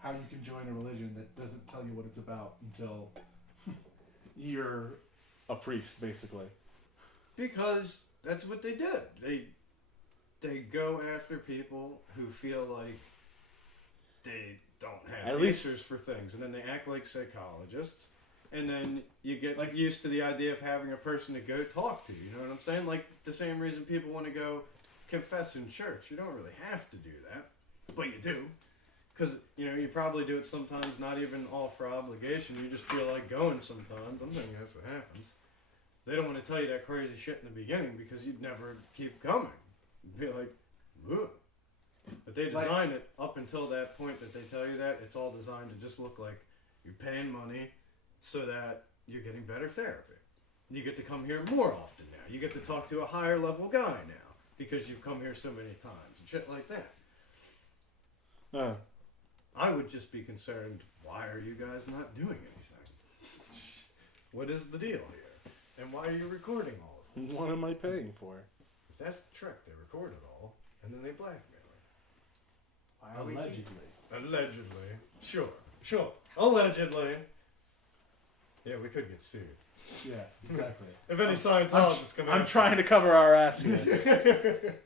how you can join a religion that doesn't tell you what it's about until you're a priest, basically. Because that's what they did. They go after people who feel like they don't have At least- answers for things, and then they act like psychologists. And then you get like used to the idea of having a person to go talk to. You know what I'm saying? Like the same reason people want to go confess in church. You don't really have to do that, but you do. Because, you know, you probably do it sometimes not even all for obligation. You just feel like going sometimes. I'm thinking that's what happens. They don't want to tell you that crazy shit in the beginning because you'd never keep coming. You'd be like, ugh. But they design it up until that point that they tell you that. It's all designed to just look like you're paying money so that you're getting better therapy. You get to come here more often now. You get to talk to a higher level guy now because you've come here so many times and shit like that. I would just be concerned, why are you guys not doing anything? What is the deal here? And why are you recording all of this? What am I paying for? 'Cause that's the trick. They record it all, and then they blackmail are we here? Allegedly. Sure. Allegedly. Yeah, we could get sued. Yeah, exactly. If any Scientologists come I'm trying to cover our ass here.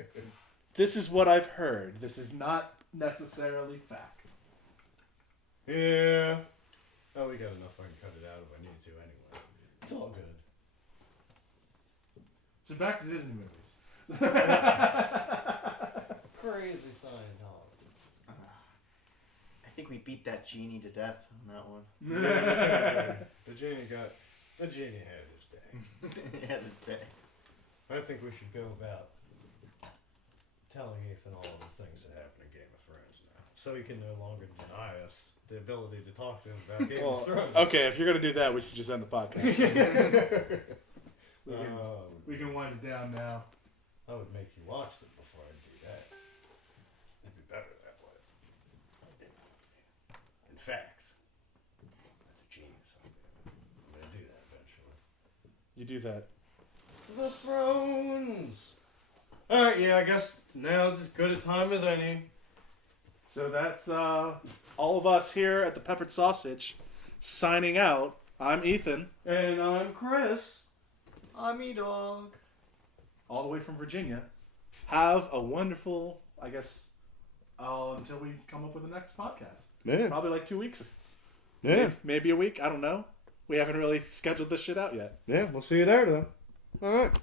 This is what I've heard. This is not necessarily fact. Yeah. Oh, we got enough. I can cut it out if I need to anyway. It's all good. So back to Disney movies. Crazy Scientology. I think we beat that genie to death on that one. The genie had his day. Yeah, this day. I think we should go about telling Ethan all of the things that happen in Game of Thrones now, so he can no longer deny us the ability to talk to him about Game of Thrones. Okay, if you're gonna do that, we should just end the podcast. We can wind it down now. I would make you watch it before I do that. It'd be better that way. In fact, that's a genius idea. I'm gonna do that eventually. You do that. The Thrones! Alright, yeah, I guess now's as good a time as any. So that's all of us here at the Peppered Sausage signing out. I'm Ethan, And I'm Chris. I'm E-Dog. all the way from Virginia. Have a wonderful, I guess, until we come up with the next podcast. Yeah. Probably like 2 weeks. Yeah. Maybe a week. I don't know. We haven't really scheduled this shit out yet. Yeah, we'll see you there then. Alright.